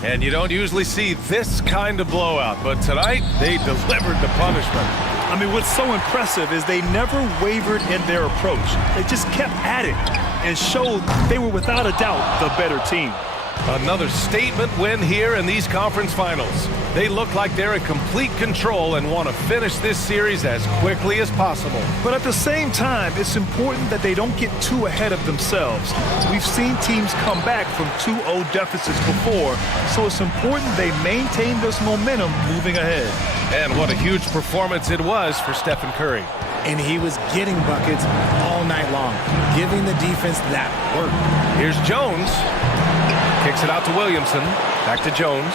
And you don't usually see this kind of blowout, but tonight they delivered the punishment. I mean, what's so impressive is they never wavered in their approach. They just kept at it and showed they were without a doubt the better team. Another statement win here in these conference finals. They look like they're in complete control and want to finish this series as quickly as possible. But at the same time, it's important that they don't get too ahead of themselves. We've seen teams come back from 2-0 deficits before, so it's important they maintain this momentum moving ahead. And what a huge performance it was for Stephen Curry. And he was getting buckets all night long, giving the defense that work. Here's Jones. Kicks it out to Williamson. Back to Jones.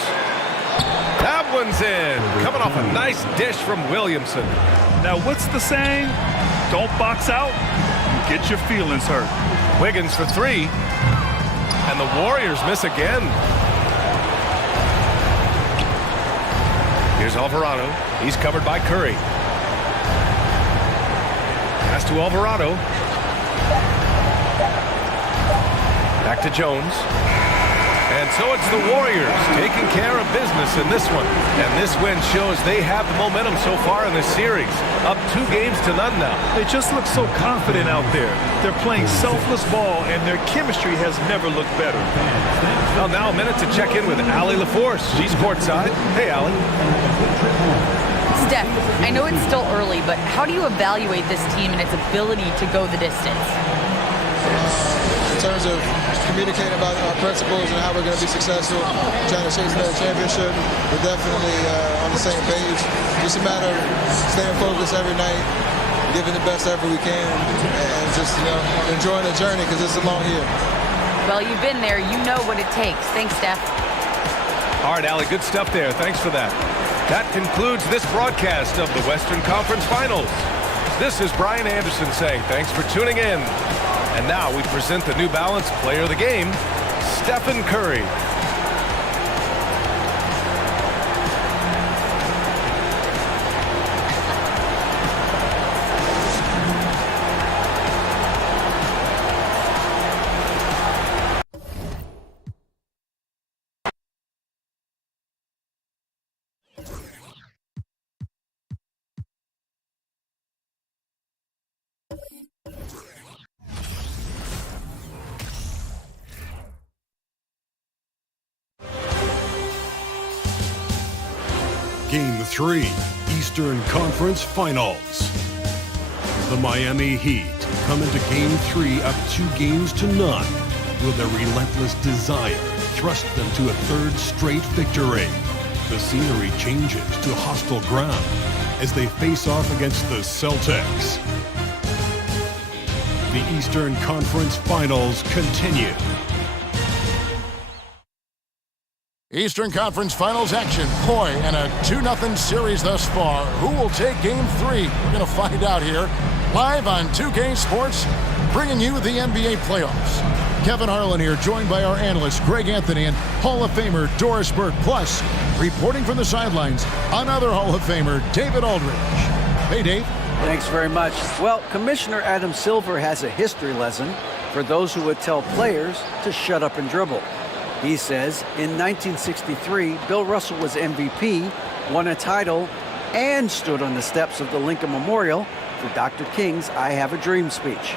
That one's in. Coming off a nice dish from Williamson. Now, what's the saying? Don't box out, you get your feelings hurt. Wiggins for three. And the Warriors miss again. Here's Alvarado. He's covered by Curry. Pass to Alvarado. Back to Jones. And And so it's the Warriors taking care of business in this one. And this win shows they have the momentum so far in this series. Up 2 games to none now. They just look so confident out there. They're playing selfless ball, and their chemistry has never looked better. Well, now a minute to check in with Allie LaForce. She's courtside. Hey, Allie. Steph, I know it's still early, but how do you evaluate this team and its ability to go the distance? In terms of communicating about our principles and how we're going to be successful, trying to chase another championship, we're definitely on the same page. Just a matter of staying focused every night, giving the best effort we can, and just enjoying the journey because it's a long year. Well, you've been there. You know what it takes. Thanks, Steph. All right, Allie, good stuff there. Thanks for that. That concludes this broadcast of the Western Conference Finals. This is Brian Anderson saying thanks for tuning in. And now we present the New Balance Player of the Game, Stephen Curry. Game 3, Eastern Conference Finals. The Miami Heat come into Game 3 up 2 games to none, with a relentless desire thrust them to a 3rd straight victory. The scenery changes to hostile ground as they face off against the Celtics. The Eastern Conference Finals continue. Eastern Conference Finals action. Boy, and a 2-0 series thus far. Who will take Game 3? We're going to find out here. Live on 2K Sports, bringing you the NBA playoffs. Kevin Harlan here, joined by our analyst, Greg Anthony, and Hall of Famer Doris Burke. Plus, reporting from the sidelines, another Hall of Famer, David Aldridge. Hey, Dave. Thanks very much. Well, Commissioner Adam Silver has a history lesson for those who would tell players to shut up and dribble. He says in 1963, Bill Russell was MVP, won a title, and stood on the steps of the Lincoln Memorial for Dr. King's I Have a Dream speech.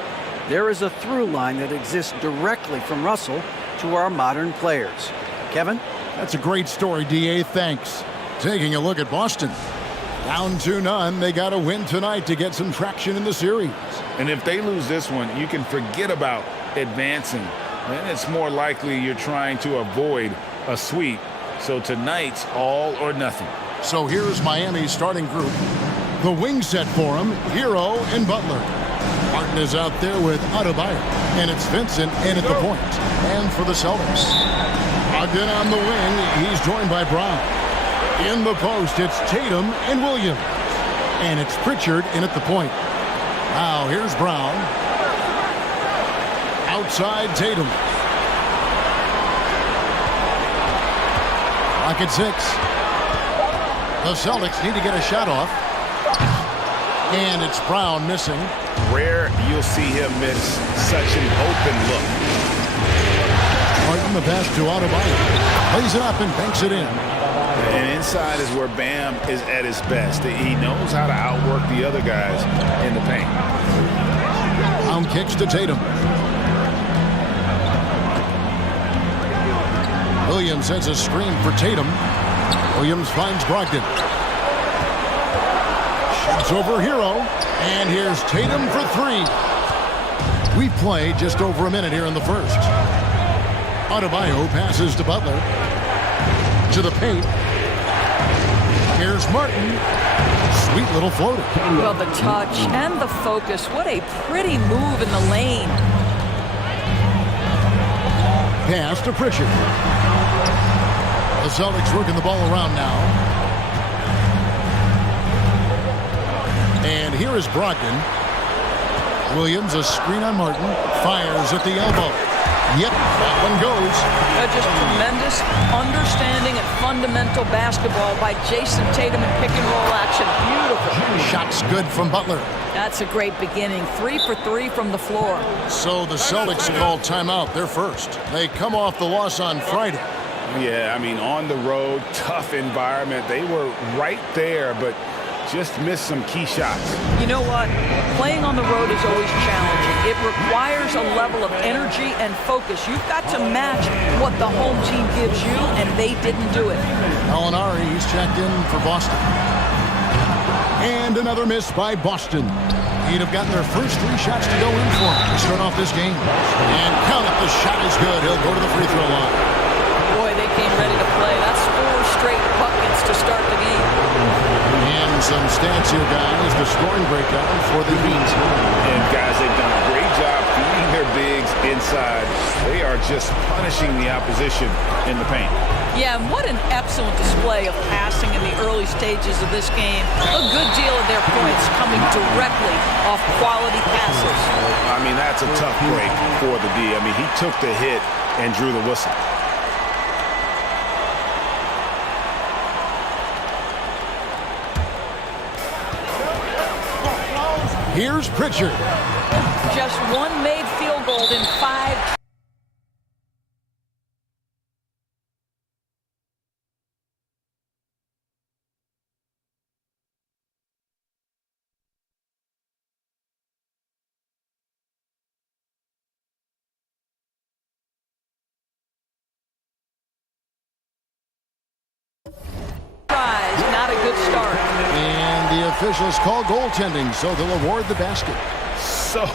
There is a through line that exists directly from Russell to our modern players. Kevin? That's a great story, D.A. Thanks. Taking a look at Boston. Down 2-0, they got to win tonight to get some traction in the series. And if they lose this one, you can forget about advancing. And it's more likely you're trying to avoid a sweep. So tonight's all or nothing. So here's Miami's starting group. The wing set for him, Hero and Butler. Martin is out there with Adebayo. And it's Vincent in at the point. And for the Celtics, Ogden on the wing. He's joined by Brown. In the post, it's Tatum and Williams. And it's Pritchard in at the point. Now here's Brown. Outside Tatum. Clock at 6. The Celtics need to get a shot off. And it's Brown missing. Rare you'll see him miss such an open look. Martin the pass to Adebayo. Plays it up and banks it in. And inside is where Bam is at his best. He knows how to outwork the other guys in the paint. Brown kicks to Tatum. Williams sends a screen for Tatum. Williams finds Brogdon. Shoots over Hero. And here's Tatum for 3. We play just over a minute here in the first. Adebayo passes to Butler. To the paint. Here's Martin. Sweet little floater. Well, the touch and the focus. What a pretty move in the lane. Pass to Pritchard. The Celtics working the ball around now. And here is Brogdon. Williams, a screen on Martin. Fires at the elbow. Yep, that one goes. Just tremendous understanding and fundamental basketball by Jason Tatum in pick and roll action. Beautiful. Shots good from Butler. That's a great beginning. 3 for 3 from the floor. So the Celtics call timeout. They're first. They come off the loss on Friday. Yeah, I mean, on the road, tough environment. They were right there, but just missed some key shots. You know what? Playing on the road is always challenging. It requires a level of energy and focus. You've got to match what the home team gives you, and they didn't do it. Gallinari, he's checked in for Boston. And another miss by Boston. He'd have gotten their first 3 shots to go in for him to start off this game. And count it, the shot is good. He'll go to the free throw line. Boy, they came ready to play. That's 4 straight buckets to start the game. And some stats here, guys. The scoring breakdown for the Heat. And guys, they've done a great job feeding their bigs inside. They are just punishing the opposition in the paint. Yeah, and what an excellent display of passing in the early stages of this game. A good deal of their points coming directly off quality passes. I mean, that's a tough break for the D. I mean, he took the hit and drew the whistle. Here's Pritchard. Just one made field goal in 5. Not a good start. And the officials call goaltending, so they'll award the basket. So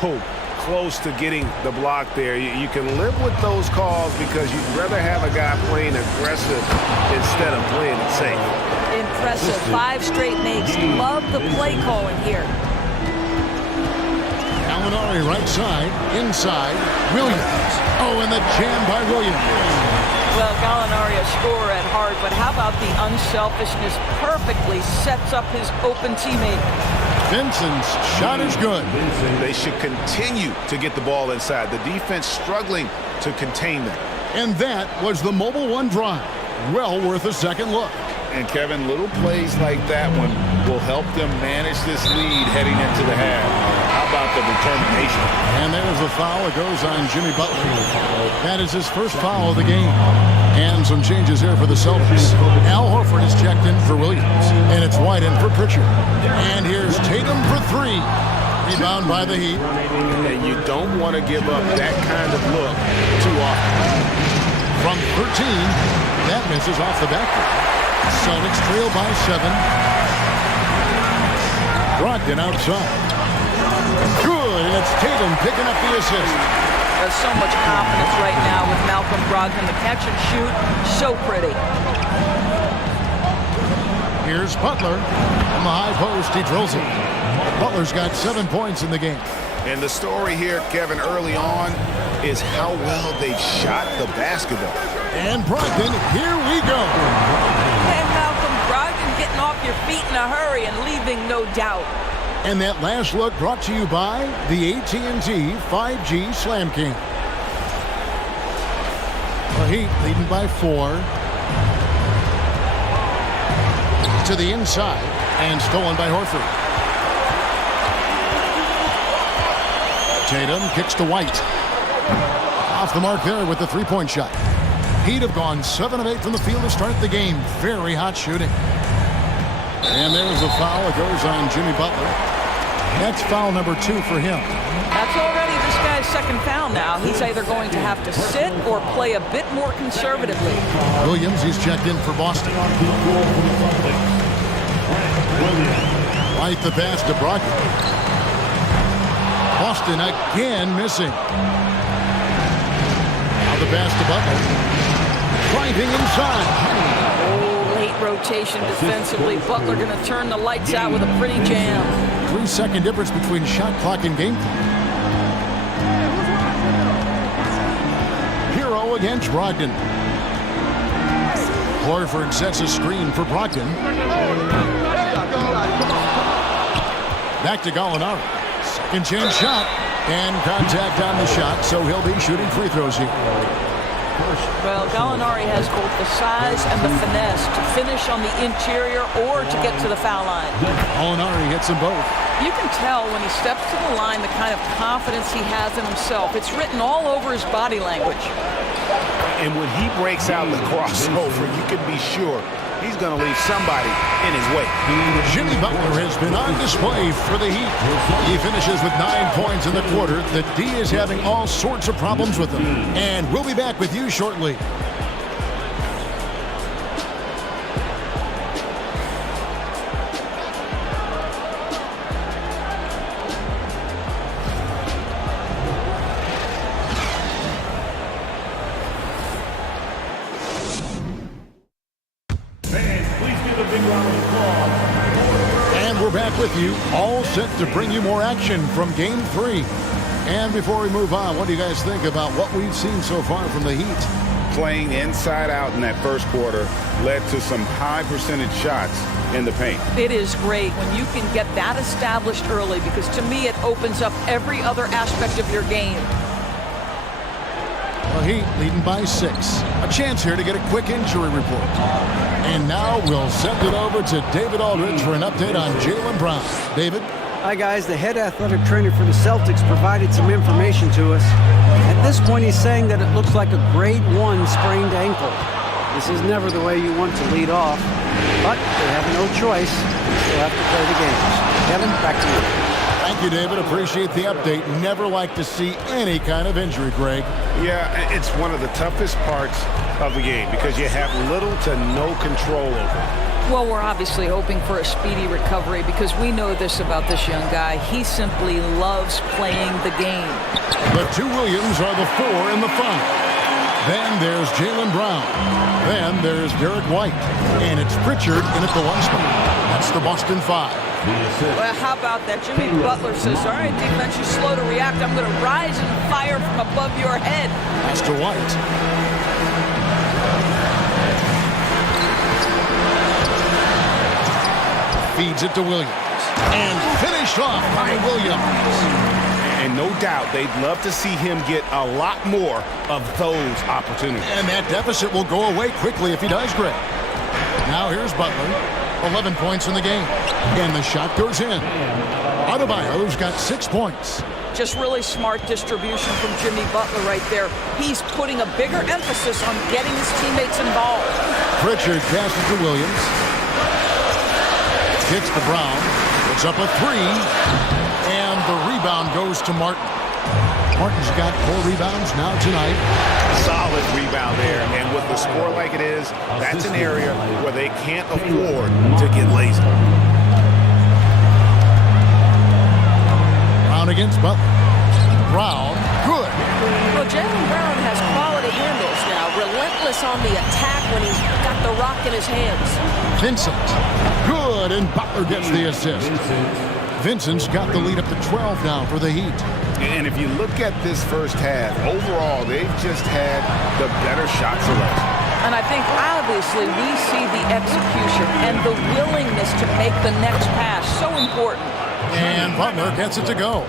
close to getting the block there. You can live with those calls because you'd rather have a guy playing aggressive instead of playing it safe. Impressive. 5 straight makes. Love the play calling here. Gallinari right side, inside, Williams. Oh, and the jam by Williams. Well, Gallinari a scorer at heart, but how about the unselfishness? Perfectly sets up his open teammate. Vincent's shot is good. They should continue to get the ball inside. The defense struggling to contain them. And that was the Mobile One drive. Well worth a second look. And Kevin, little plays like that one will help them manage this lead heading into the half. How about the determination? And there's a foul. It goes on Jimmy Butler. That is his first foul of the game. And some changes here for the Celtics. Al Horford is checked in for Williams. And it's White in for Pritchard. And here's Tatum for 3. Rebound by the Heat. And you don't want to give up that kind of look too often. From 13, that misses off the backboard. Celtics trail by 7. Brogdon outside. Good, and it's Tatum picking up the assist. There's so much confidence right now with Malcolm Brogdon. The catch and shoot, so pretty. Here's Butler. From the high post, he drills it. Butler's got 7 points in the game. And the story here, Kevin, early on is how well they've shot the basketball. And Brogdon, here we go. And Malcolm Brogdon getting off your feet in a hurry and leaving no doubt. And that last look brought to you by the AT&T 5G Slam King. The Heat leading by 4. To the inside and stolen by Horford. Tatum kicks to White. Off the mark there with the 3-point shot. Heat have gone 7 of 8 from the field to start the game. Very hot shooting. And there's a foul. It goes on Jimmy Butler. That's foul number 2 for him. That's already this guy's second foul now. He's either going to have to sit or play a bit more conservatively. Williams, he's checked in for Boston. Right the pass to Brogdon. Boston again missing. Now the pass to Butler. Driving inside. Oh, late rotation defensively. Butler going to turn the lights out with a pretty jam. 3-second difference between shot clock and game clock. Hero against Brogdon. Horford sets a screen for Brogdon. Back to Gallinari. Second chance shot. And contact on the shot, so he'll be shooting free throws here. Well, Gallinari has both the size and the finesse to finish on the interior or to get to the foul line. Gallinari hits them both. You can tell when he steps to the line the kind of confidence he has in himself. It's written all over his body language. And when he breaks out the crossover, you can be sure he's going to leave somebody in his way. Jimmy Butler has been on display for the Heat. He finishes with 9 points in the quarter. The D is having all sorts of problems with him. And we'll be back with you shortly. With you, all set to bring you more action from Game 3. And before we move on, what do you guys think about what we've seen so far from the Heat? Playing inside out in that first quarter led to some high percentage shots in the paint. It is great when you can get that established early, because to me it opens up every other aspect of your game. The Heat leading by 6. A chance here to get a quick injury report. And now we'll send it over to David Aldridge for an update on Jaylen Brown. David? Hi, guys. The head athletic trainer for the Celtics provided some information to us. At this point, he's saying that it looks like a grade 1 sprained ankle. This is never the way you want to lead off, but they have no choice. They still have to play the games. Kevin, back to you. Thank you, David. Appreciate the update. Never like to see any kind of injury, Greg. Yeah, it's one of the toughest parts of the game because you have little to no control over it. Well, we're obviously hoping for a speedy recovery because we know this about this young guy. He simply loves playing the game. The two Williams are the 4 in the 5. Then there's Jaylen Brown. Then there's Derek White. And it's Pritchard in at the 1 spot. That's the Boston 5. Well, how about that? Jimmy Butler says, all right, defense, you're slow to react. I'm going to rise and fire from above your head. Pass to White. Feeds it to Williams. And finished off by Williams. And no doubt they'd love to see him get a lot more of those opportunities. And that deficit will go away quickly if he does, Greg. Now here's Butler. 11 points in the game. And the shot goes in. Adebayo's got 6 points. Just really smart distribution from Jimmy Butler right there. He's putting a bigger emphasis on getting his teammates involved. Pritchard passes to Williams. Gets to Brown. It's up a 3. And the rebound goes to Martin. Martin's got 4 rebounds now tonight. Solid rebound there. And with the score like it is, that's an area where they can't afford to get lazy. Brown against Butler. Brown, good. Well, Jaylen Brown has quality handles now. Relentless on the attack when he's got the rock in his hands. Vincent, good. And Butler gets the assist. Vincent's got the lead up to 12 now for the Heat. And if you look at this first half, overall, they've just had the better shot selection. And I think, obviously, we see the execution and the willingness to make the next pass so important. And Butler gets it to go.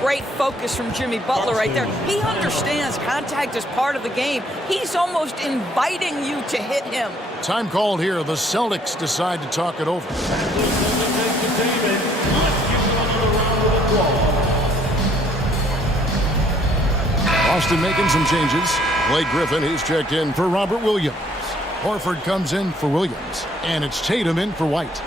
Great focus from Jimmy Butler right there. He understands contact is part of the game. He's almost inviting you to hit him. Time called here. The Celtics decide to talk it over. Boston making some changes. Blake Griffin, he's checked in for Robert Williams. Horford comes in for Williams. And it's Tatum in for White.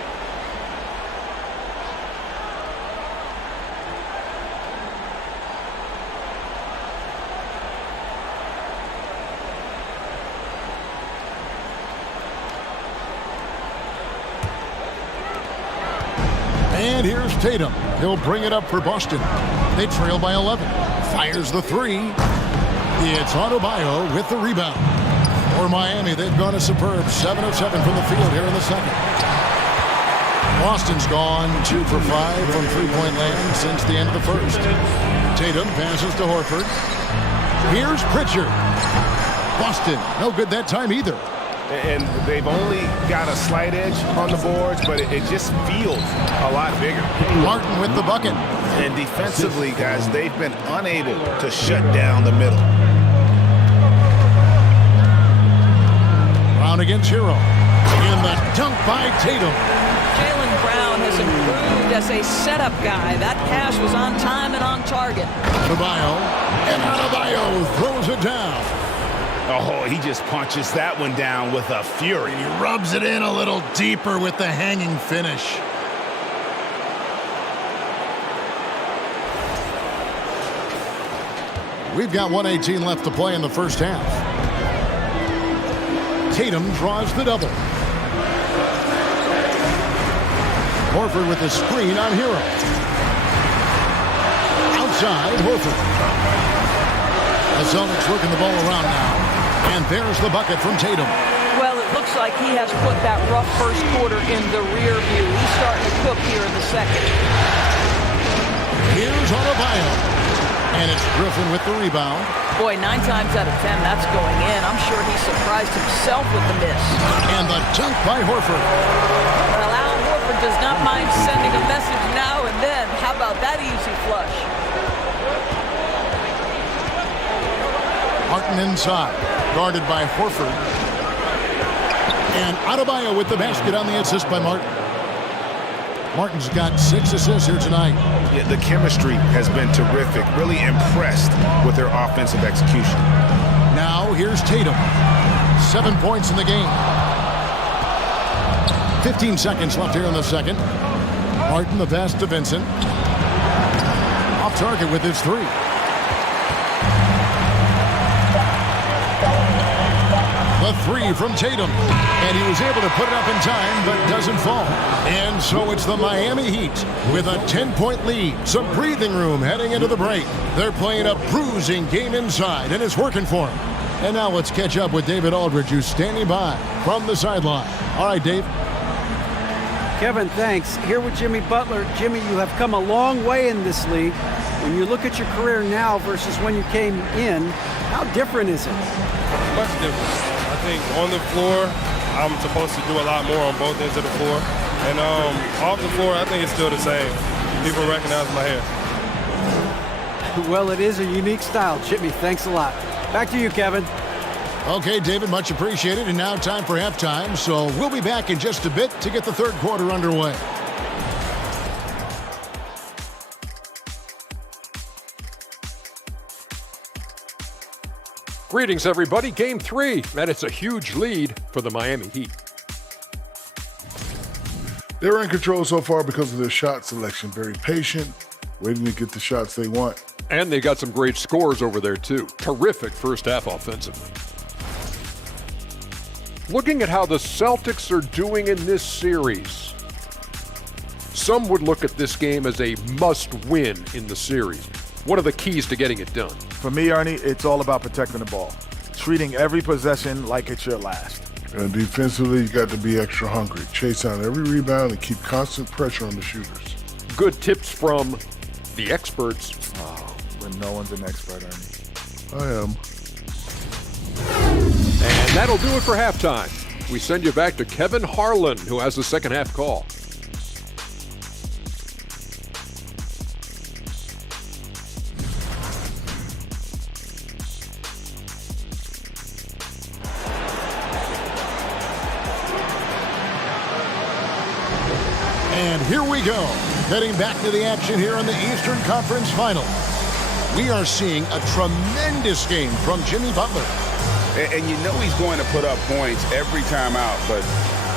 And here's Tatum. He'll bring it up for Boston. They trail by 11. Fires the 3. It's Adebayo with the rebound. For Miami, they've gone a superb 7 of 7 from the field here in the second. Boston's gone 2 for 5 from three-point land since the end of the first. Tatum passes to Horford. Here's Pritchard. Boston, no good that time either. And they've only got a slight edge on the boards, but it just feels a lot bigger. Martin with the bucket. And defensively, guys, they've been unable to shut down the middle. Brown against Hero. In the dunk by Tatum. Jaylen Brown has improved as a setup guy. That pass was on time and on target. Adebayo. And Adebayo throws it down. Oh, he just punches that one down with a fury. He rubs it in a little deeper with the hanging finish. We've got 1:18 left to play in the first half. Tatum draws the double. Horford with the screen on Hero. Outside, Horford. The Celtics working the ball around now. And there's the bucket from Tatum. Well, it looks like he has put that rough first quarter in the rear view. He's starting to cook here in the second. Here's Adebayo. And it's Griffin with the rebound. Boy, 9 times out of 10, that's going in. I'm sure he surprised himself with the miss. And the dunk by Horford. Well, Al Horford does not mind sending a message now and then. How about that easy flush? Martin inside, guarded by Horford. And Adebayo with the basket on the assist by Martin. Martin's got 6 assists here tonight. Yeah, the chemistry has been terrific. Really impressed with their offensive execution. Now here's Tatum. 7 points in the game. 15 seconds left here in the second. Martin the pass to Vincent. Off target with his 3. The 3 from Tatum. And he was able to put it up in time, but doesn't fall. And so it's the Miami Heat with a 10-point lead. Some breathing room heading into the break. They're playing a bruising game inside, and it's working for them. And now let's catch up with David Aldridge, who's standing by from the sideline. All right, Dave. Kevin, thanks. Here with Jimmy Butler. Jimmy, you have come a long way in this league. When you look at your career now versus when you came in, how different is it? Much different. I think on the floor, I'm supposed to do a lot more on both ends of the floor. And off the floor, I think it's still the same. People recognize my hair. Well, it is a unique style. Jimmy, thanks a lot. Back to you, Kevin. Okay, David, much appreciated. And now time for halftime. So we'll be back in just a bit to get the third quarter underway. Greetings, everybody. Game 3, and it's a huge lead for the Miami Heat. They're in control so far because of their shot selection. Very patient, waiting to get the shots they want. And they got some great scores over there, too. Terrific first half offensively. Looking at how the Celtics are doing in this series, some would look at this game as a must-win in the series. What are the keys to getting it done? For me, Ernie, it's all about protecting the ball. Treating every possession like it's your last. And defensively, you got to be extra hungry. Chase down every rebound and keep constant pressure on the shooters. Good tips from the experts. Oh, but no one's an expert, Ernie. I am. And that'll do it for halftime. We send you back to Kevin Harlan, who has the second half call. And here we go, heading back to the action here in the Eastern Conference Final. We are seeing a tremendous game from Jimmy Butler. And you know he's going to put up points every time out, but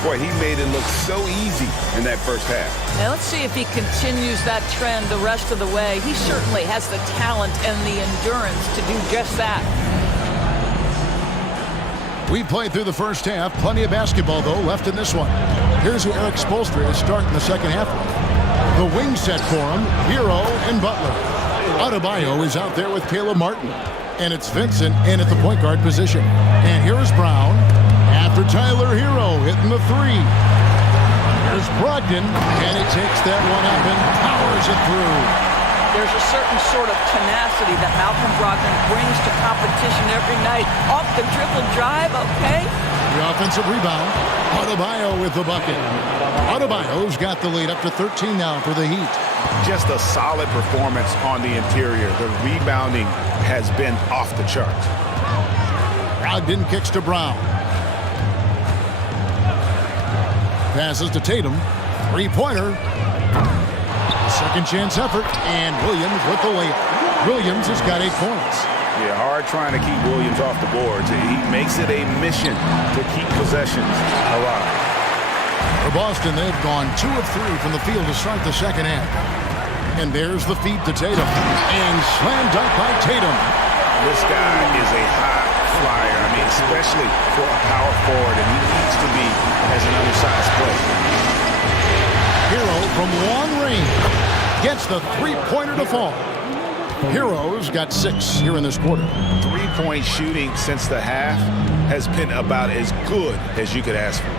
boy, he made it look so easy in that first half. Now let's see if he continues that trend the rest of the way. He certainly has the talent and the endurance to do just that. We played through the first half. Plenty of basketball, though, left in this one. Here's who Eric Spoelstra is starting the second half with. The wing set for him, Hero and Butler. Adebayo is out there with Caleb Martin. And it's Vincent in at the point guard position. And here's Brown after Tyler Hero hitting the 3. Here's Brogdon, and he takes that one up and powers it through. There's a certain sort of tenacity that Malcolm Brogdon brings to competition every night. Off the dribble drive, okay? The offensive rebound. Adebayo with the bucket. Adebayo's got the lead up to 13 now for the Heat. Just a solid performance on the interior. The rebounding has been off the charts. Brogdon kicks to Brown. Passes to Tatum. Three-pointer. Second chance effort, and Williams with the layup. Williams has got 8 points. Yeah, hard trying to keep Williams off the boards. He makes it a mission to keep possessions alive. For Boston, they've gone 2 of 3 from the field to start the second half. And there's the feed to Tatum. And slam dunk by Tatum. This guy is a high flyer. I mean, especially for a power forward, and he needs to be as an undersized player. Hero from long range gets the three-pointer to fall. Hero's got 6 here in this quarter. Three-point shooting since the half has been about as good as you could ask for.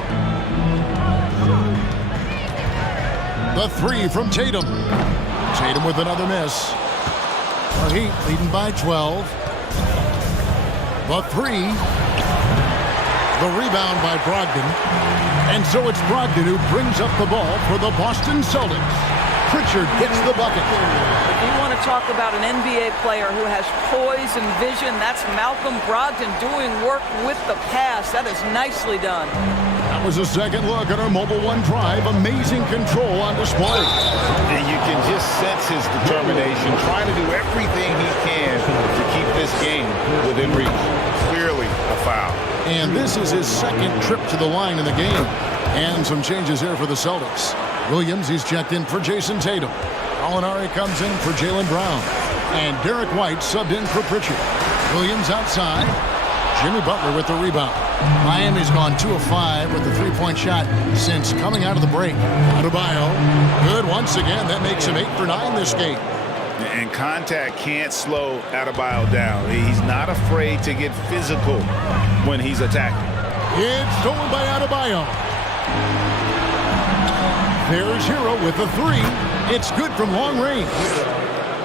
The 3 from Tatum. Tatum with another miss. The Heat leading by 12. The 3. The rebound by Brogdon. And so it's Brogdon who brings up the ball for the Boston Celtics. Pritchard gets the bucket. If you want to talk about an NBA player who has poise and vision, that's Malcolm Brogdon doing work with the pass. That is nicely done. That was a second look at our Mobile One drive. Amazing control on display. And you can just sense his determination, trying to do everything he can to keep this game within reach. Clearly a foul. And this is his second trip to the line in the game. And some changes here for the Celtics. Williams, he's checked in for Jason Tatum. Gallinari comes in for Jaylen Brown. And Derek White subbed in for Pritchard. Williams outside. Jimmy Butler with the rebound. Miami's gone 2 of 5 with the three-point shot since coming out of the break. Adebayo, good once again. That makes him 8 for 9 this game. And contact can't slow Adebayo down. He's not afraid to get physical when he's attacking. It's stolen by Adebayo. There's Hero with the 3. It's good from long range.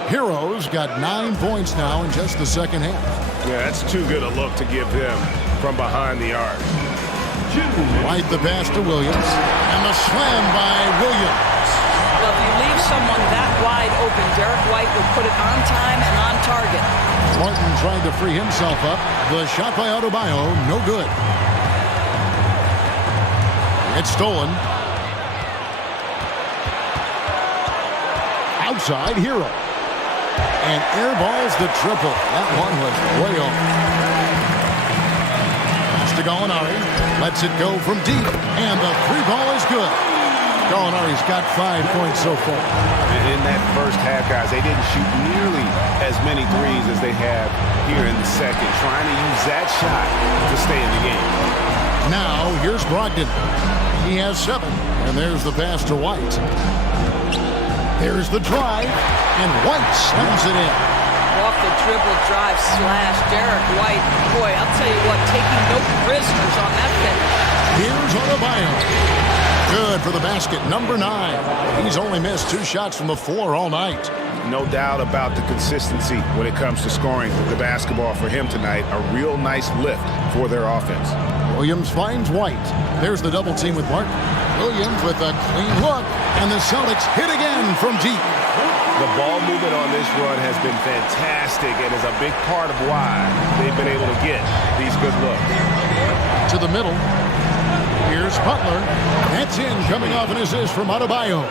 Hero's got 9 points now in just the second half. Yeah, that's too good a look to give him from behind the arc. White the pass to Williams. And the slam by Williams. Well, if you leave someone that wide open, Derek White would put it on time and on target. Martin tried to free himself up. The shot by Adebayo, no good. It's stolen. Outside, Hero. And airballs the triple. That one was way off. Pass to Gallinari. Lets it go from deep. And the 3 ball is good. Gallinari's got 5 points so far. In that first half, guys, they didn't shoot nearly as many threes as they have here in the second. Trying to use that shot to stay in the game. Now, here's Brogdon. He has 7. And there's the pass to White. There's the drive, and White slams it in. Off the dribble drive slash. Derek White, boy, I'll tell you what, taking no prisoners on that finish. Here's Adebayo. Good for the basket, number 9. He's only missed 2 shots from the floor all night. No doubt about the consistency when it comes to scoring the basketball for him tonight. A real nice lift for their offense. Williams finds White. There's the double team with Martin. Williams with a clean look, and the Celtics hit again from deep. The ball movement on this run has been fantastic and is a big part of why they've been able to get these good looks. To the middle. Here's Butler. That's in, coming off an assist from Adebayo.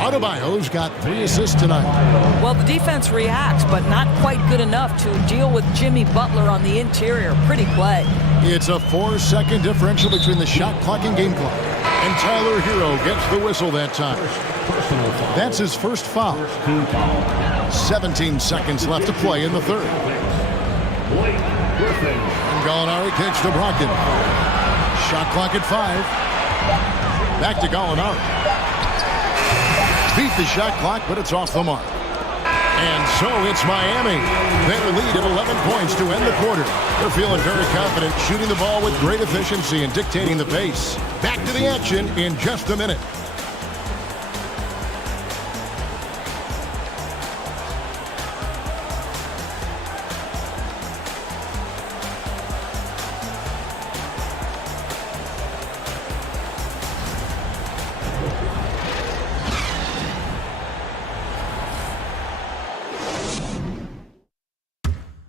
Adebayo's got 3 assists tonight. Well, the defense reacts, but not quite good enough to deal with Jimmy Butler on the interior. Pretty play. It's a 4-second differential between the shot clock and game clock. And Tyler Hero gets the whistle that time. That's his first foul. 17 seconds left to play in the third. And Gallinari kicks to Brogdon. Shot clock at 5. Back to Gallinari. Beat the shot clock, but it's off the mark. And so it's Miami. Their lead at 11 points to end the quarter. They're feeling very confident, shooting the ball with great efficiency and dictating the pace. Back to the action in just a minute.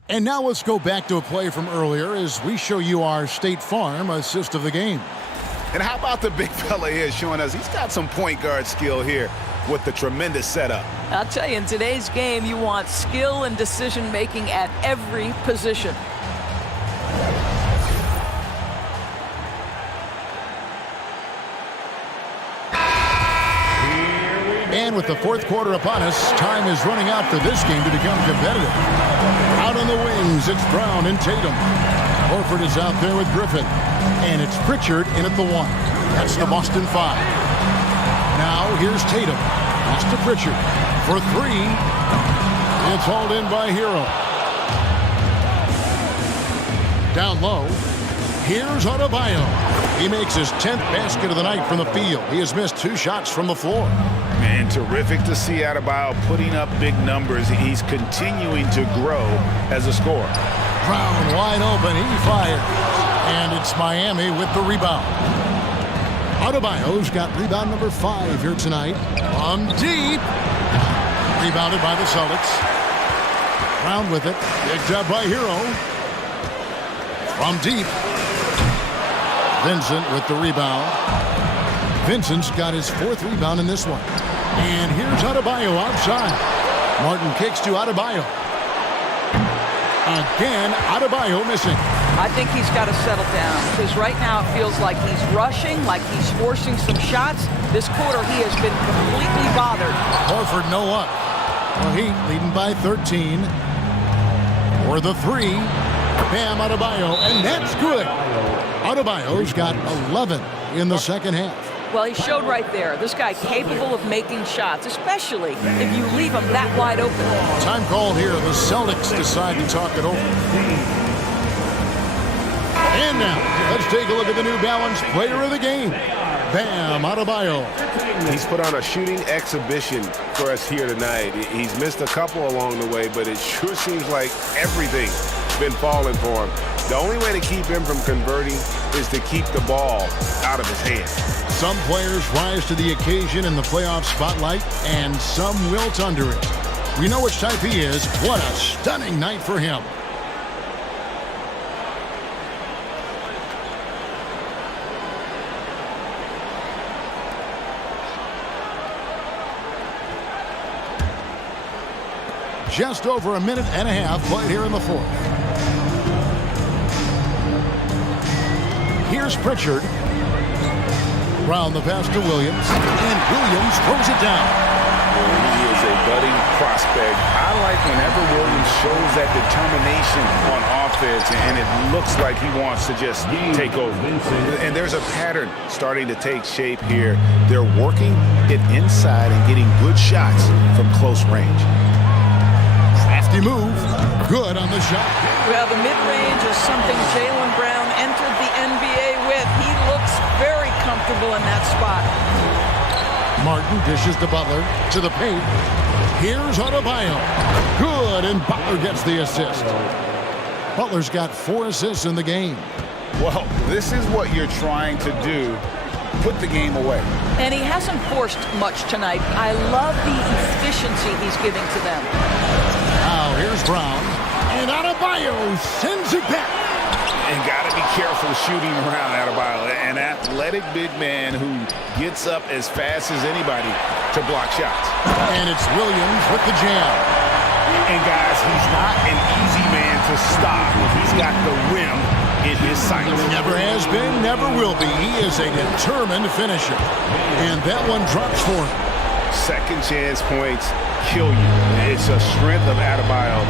And now let's go back to a play from earlier as we show you our State Farm assist of the game. And how about the big fella here showing us he's got some point guard skill here. with the tremendous setup. I'll tell you, in today's game, you want skill and decision-making at every position. And with the fourth quarter upon us, time is running out for this game to become competitive. Out on the wings, it's Brown and Tatum. Horford is out there with Griffin. And it's Pritchard in at the 1. That's the Boston 5. Now here's Tatum. Pass to Pritchard for 3. It's hauled in by Hero. Down low. Here's Adebayo. He makes his 10th basket of the night from the field. He has missed 2 shots from the floor. Man, terrific to see Adebayo putting up big numbers. He's continuing to grow as a scorer. Brown wide open. He fires. And it's Miami with the rebound. Adebayo's got rebound number 5 here tonight. From deep. Rebounded by the Celtics. Brown with it. Picked up by Hero. From deep. Vincent with the rebound. Vincent's got his 4th rebound in this one. And here's Adebayo outside. Martin kicks to Adebayo. Again, Adebayo missing. I think he's got to settle down because right now it feels like he's rushing, like he's forcing some shots. This quarter he has been completely bothered. Horford no up. Well, Heat leading by 13. For the 3. Bam, Adebayo, and that's good. Adebayo's got 11 in the second half. Well, he showed right there. This guy capable of making shots, especially if you leave him that wide open. Time called here. The Celtics decide to talk it over. And now, let's take a look at the New Balance player of the game. Bam, Adebayo. He's put on a shooting exhibition for us here tonight. He's missed a couple along the way, but it sure seems like everything's been falling for him. The only way to keep him from converting is to keep the ball out of his hand. Some players rise to the occasion in the playoff spotlight, and some wilt under it. We know which type he is. What a stunning night for him. Just over a minute and a half played here in the 4th. Here's Pritchard. Brown the pass to Williams. And Williams throws it down. He is a budding prospect. I like whenever Williams shows that determination on offense, and it looks like he wants to just take over. And there's a pattern starting to take shape here. They're working it inside and getting good shots from close range. Crafty move. Good on the shot. Well, the mid-range is something Jaylen Brown entered the NBA with. He looks very comfortable in that spot. Martin dishes to Butler to the paint. Here's Adebayo. Good, and Butler gets the assist. Butler's got 4 assists in the game. Well, this is what you're trying to do. Put the game away. And he hasn't forced much tonight. I love the efficiency he's giving to them. Now here's Brown. And Adebayo sends it back. And got to be careful shooting around Adebayo. An athletic big man who gets up as fast as anybody to block shots. And it's Williams with the jam. And guys, he's not an easy man to stop. He's got the rim in his sights. Never has been, never will be. He is a determined finisher. And that one drops for him. Second chance points kill you. It's a strength of Adebayo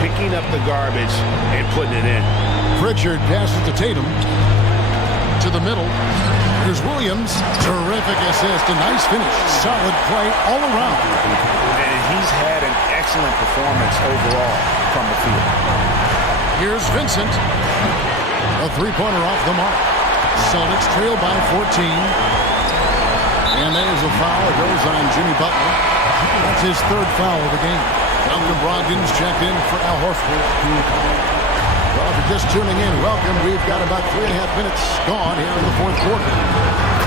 picking up the garbage and putting it in. Pritchard passes to Tatum. To the middle. Here's Williams. Terrific assist. A nice finish. Solid play all around. And he's had an excellent performance overall from the field. Here's Vincent. A three-pointer off the mark. Celtics trail by 14. And there's a foul. It goes on Jimmy Butler. That's his 3rd foul of the game. Malcolm Brogdon's checked in for Al Horford. Well, if you're just tuning in, welcome. We've got about 3.5 minutes gone here in the 4th quarter.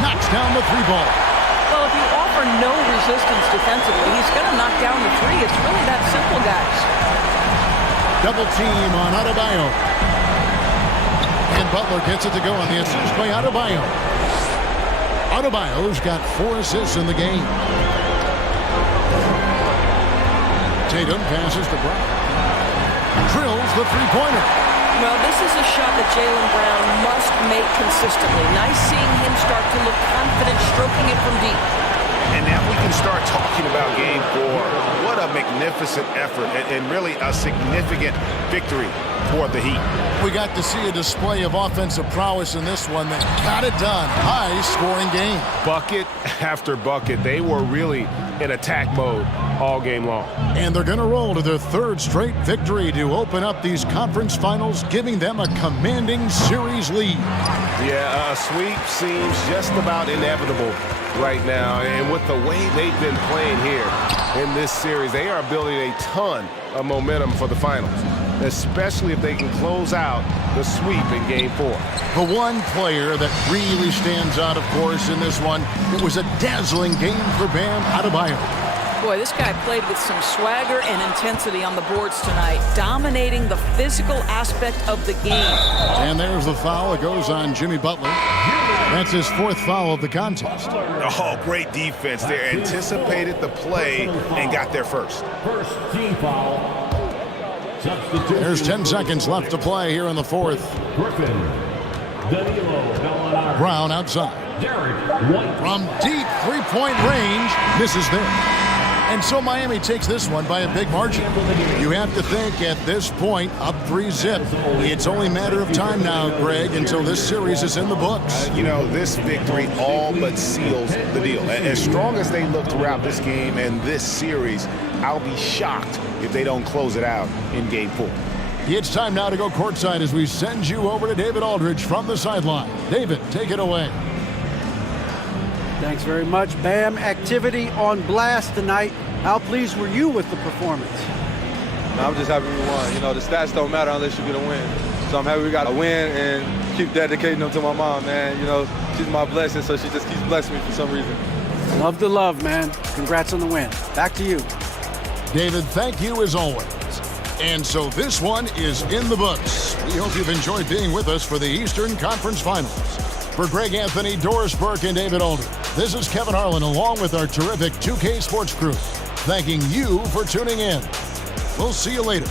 Knocks down the 3-ball. Well, if you offer no resistance defensively, he's going to knock down the 3. It's really that simple, guys. Double team on Adebayo. And Butler gets it to go on the assist by Adebayo. Adebayo's got 4 assists in the game. Tatum passes to Brown. Drills the three-pointer. Well, this is a shot that Jaylen Brown must make consistently. Nice seeing him start to look confident stroking it from deep. And now we can start talking about Game 4. What a magnificent effort and really a significant victory for the Heat. We got to see a display of offensive prowess in this one that got it done. High-scoring game. Bucket after bucket. They were really in attack mode all game long. And they're going to roll to their third straight victory to open up these conference finals, giving them a commanding series lead. Yeah, a sweep seems just about inevitable right now. And with the way they've been playing here in this series, they are building a ton of momentum for the finals, especially if they can close out the sweep in Game 4. The one player that really stands out, of course, in this one, it was a dazzling game for Bam Adebayo. Boy, this guy played with some swagger and intensity on the boards tonight, dominating the physical aspect of the game. And there's the foul. It goes on Jimmy Butler. That's his fourth foul of the contest. Oh, great defense there. Anticipated the play and got there first. First team foul. There's 10 seconds left to play here in the fourth. Griffin. Danilo Gallinari. Brown outside. Derek White. From deep three-point range, misses there. And so Miami takes this one by a big margin. You have to think at this point, up 3-zip. It's only a matter of time now, Greg, until this series is in the books. You know, this victory all but seals the deal. As strong as they look throughout this game and this series, I'll be shocked if they don't close it out in Game 4. It's time now to go courtside as we send you over to David Aldridge from the sideline. David, take it away. Thanks very much, Bam. Activity on blast tonight. How pleased were you with the performance? I'm just happy we won. You know, the stats don't matter unless you get a win. So I'm happy we got a win and keep dedicating them to my mom, man. You know, she's my blessing, so she just keeps blessing me for some reason. Love the love, man. Congrats on the win. Back to you. David, thank you as always. And so this one is in the books. We hope you've enjoyed being with us for the Eastern Conference Finals. For Greg Anthony, Doris Burke, and David Aldridge, this is Kevin Harlan along with our terrific 2K Sports crew, thanking you for tuning in. We'll see you later.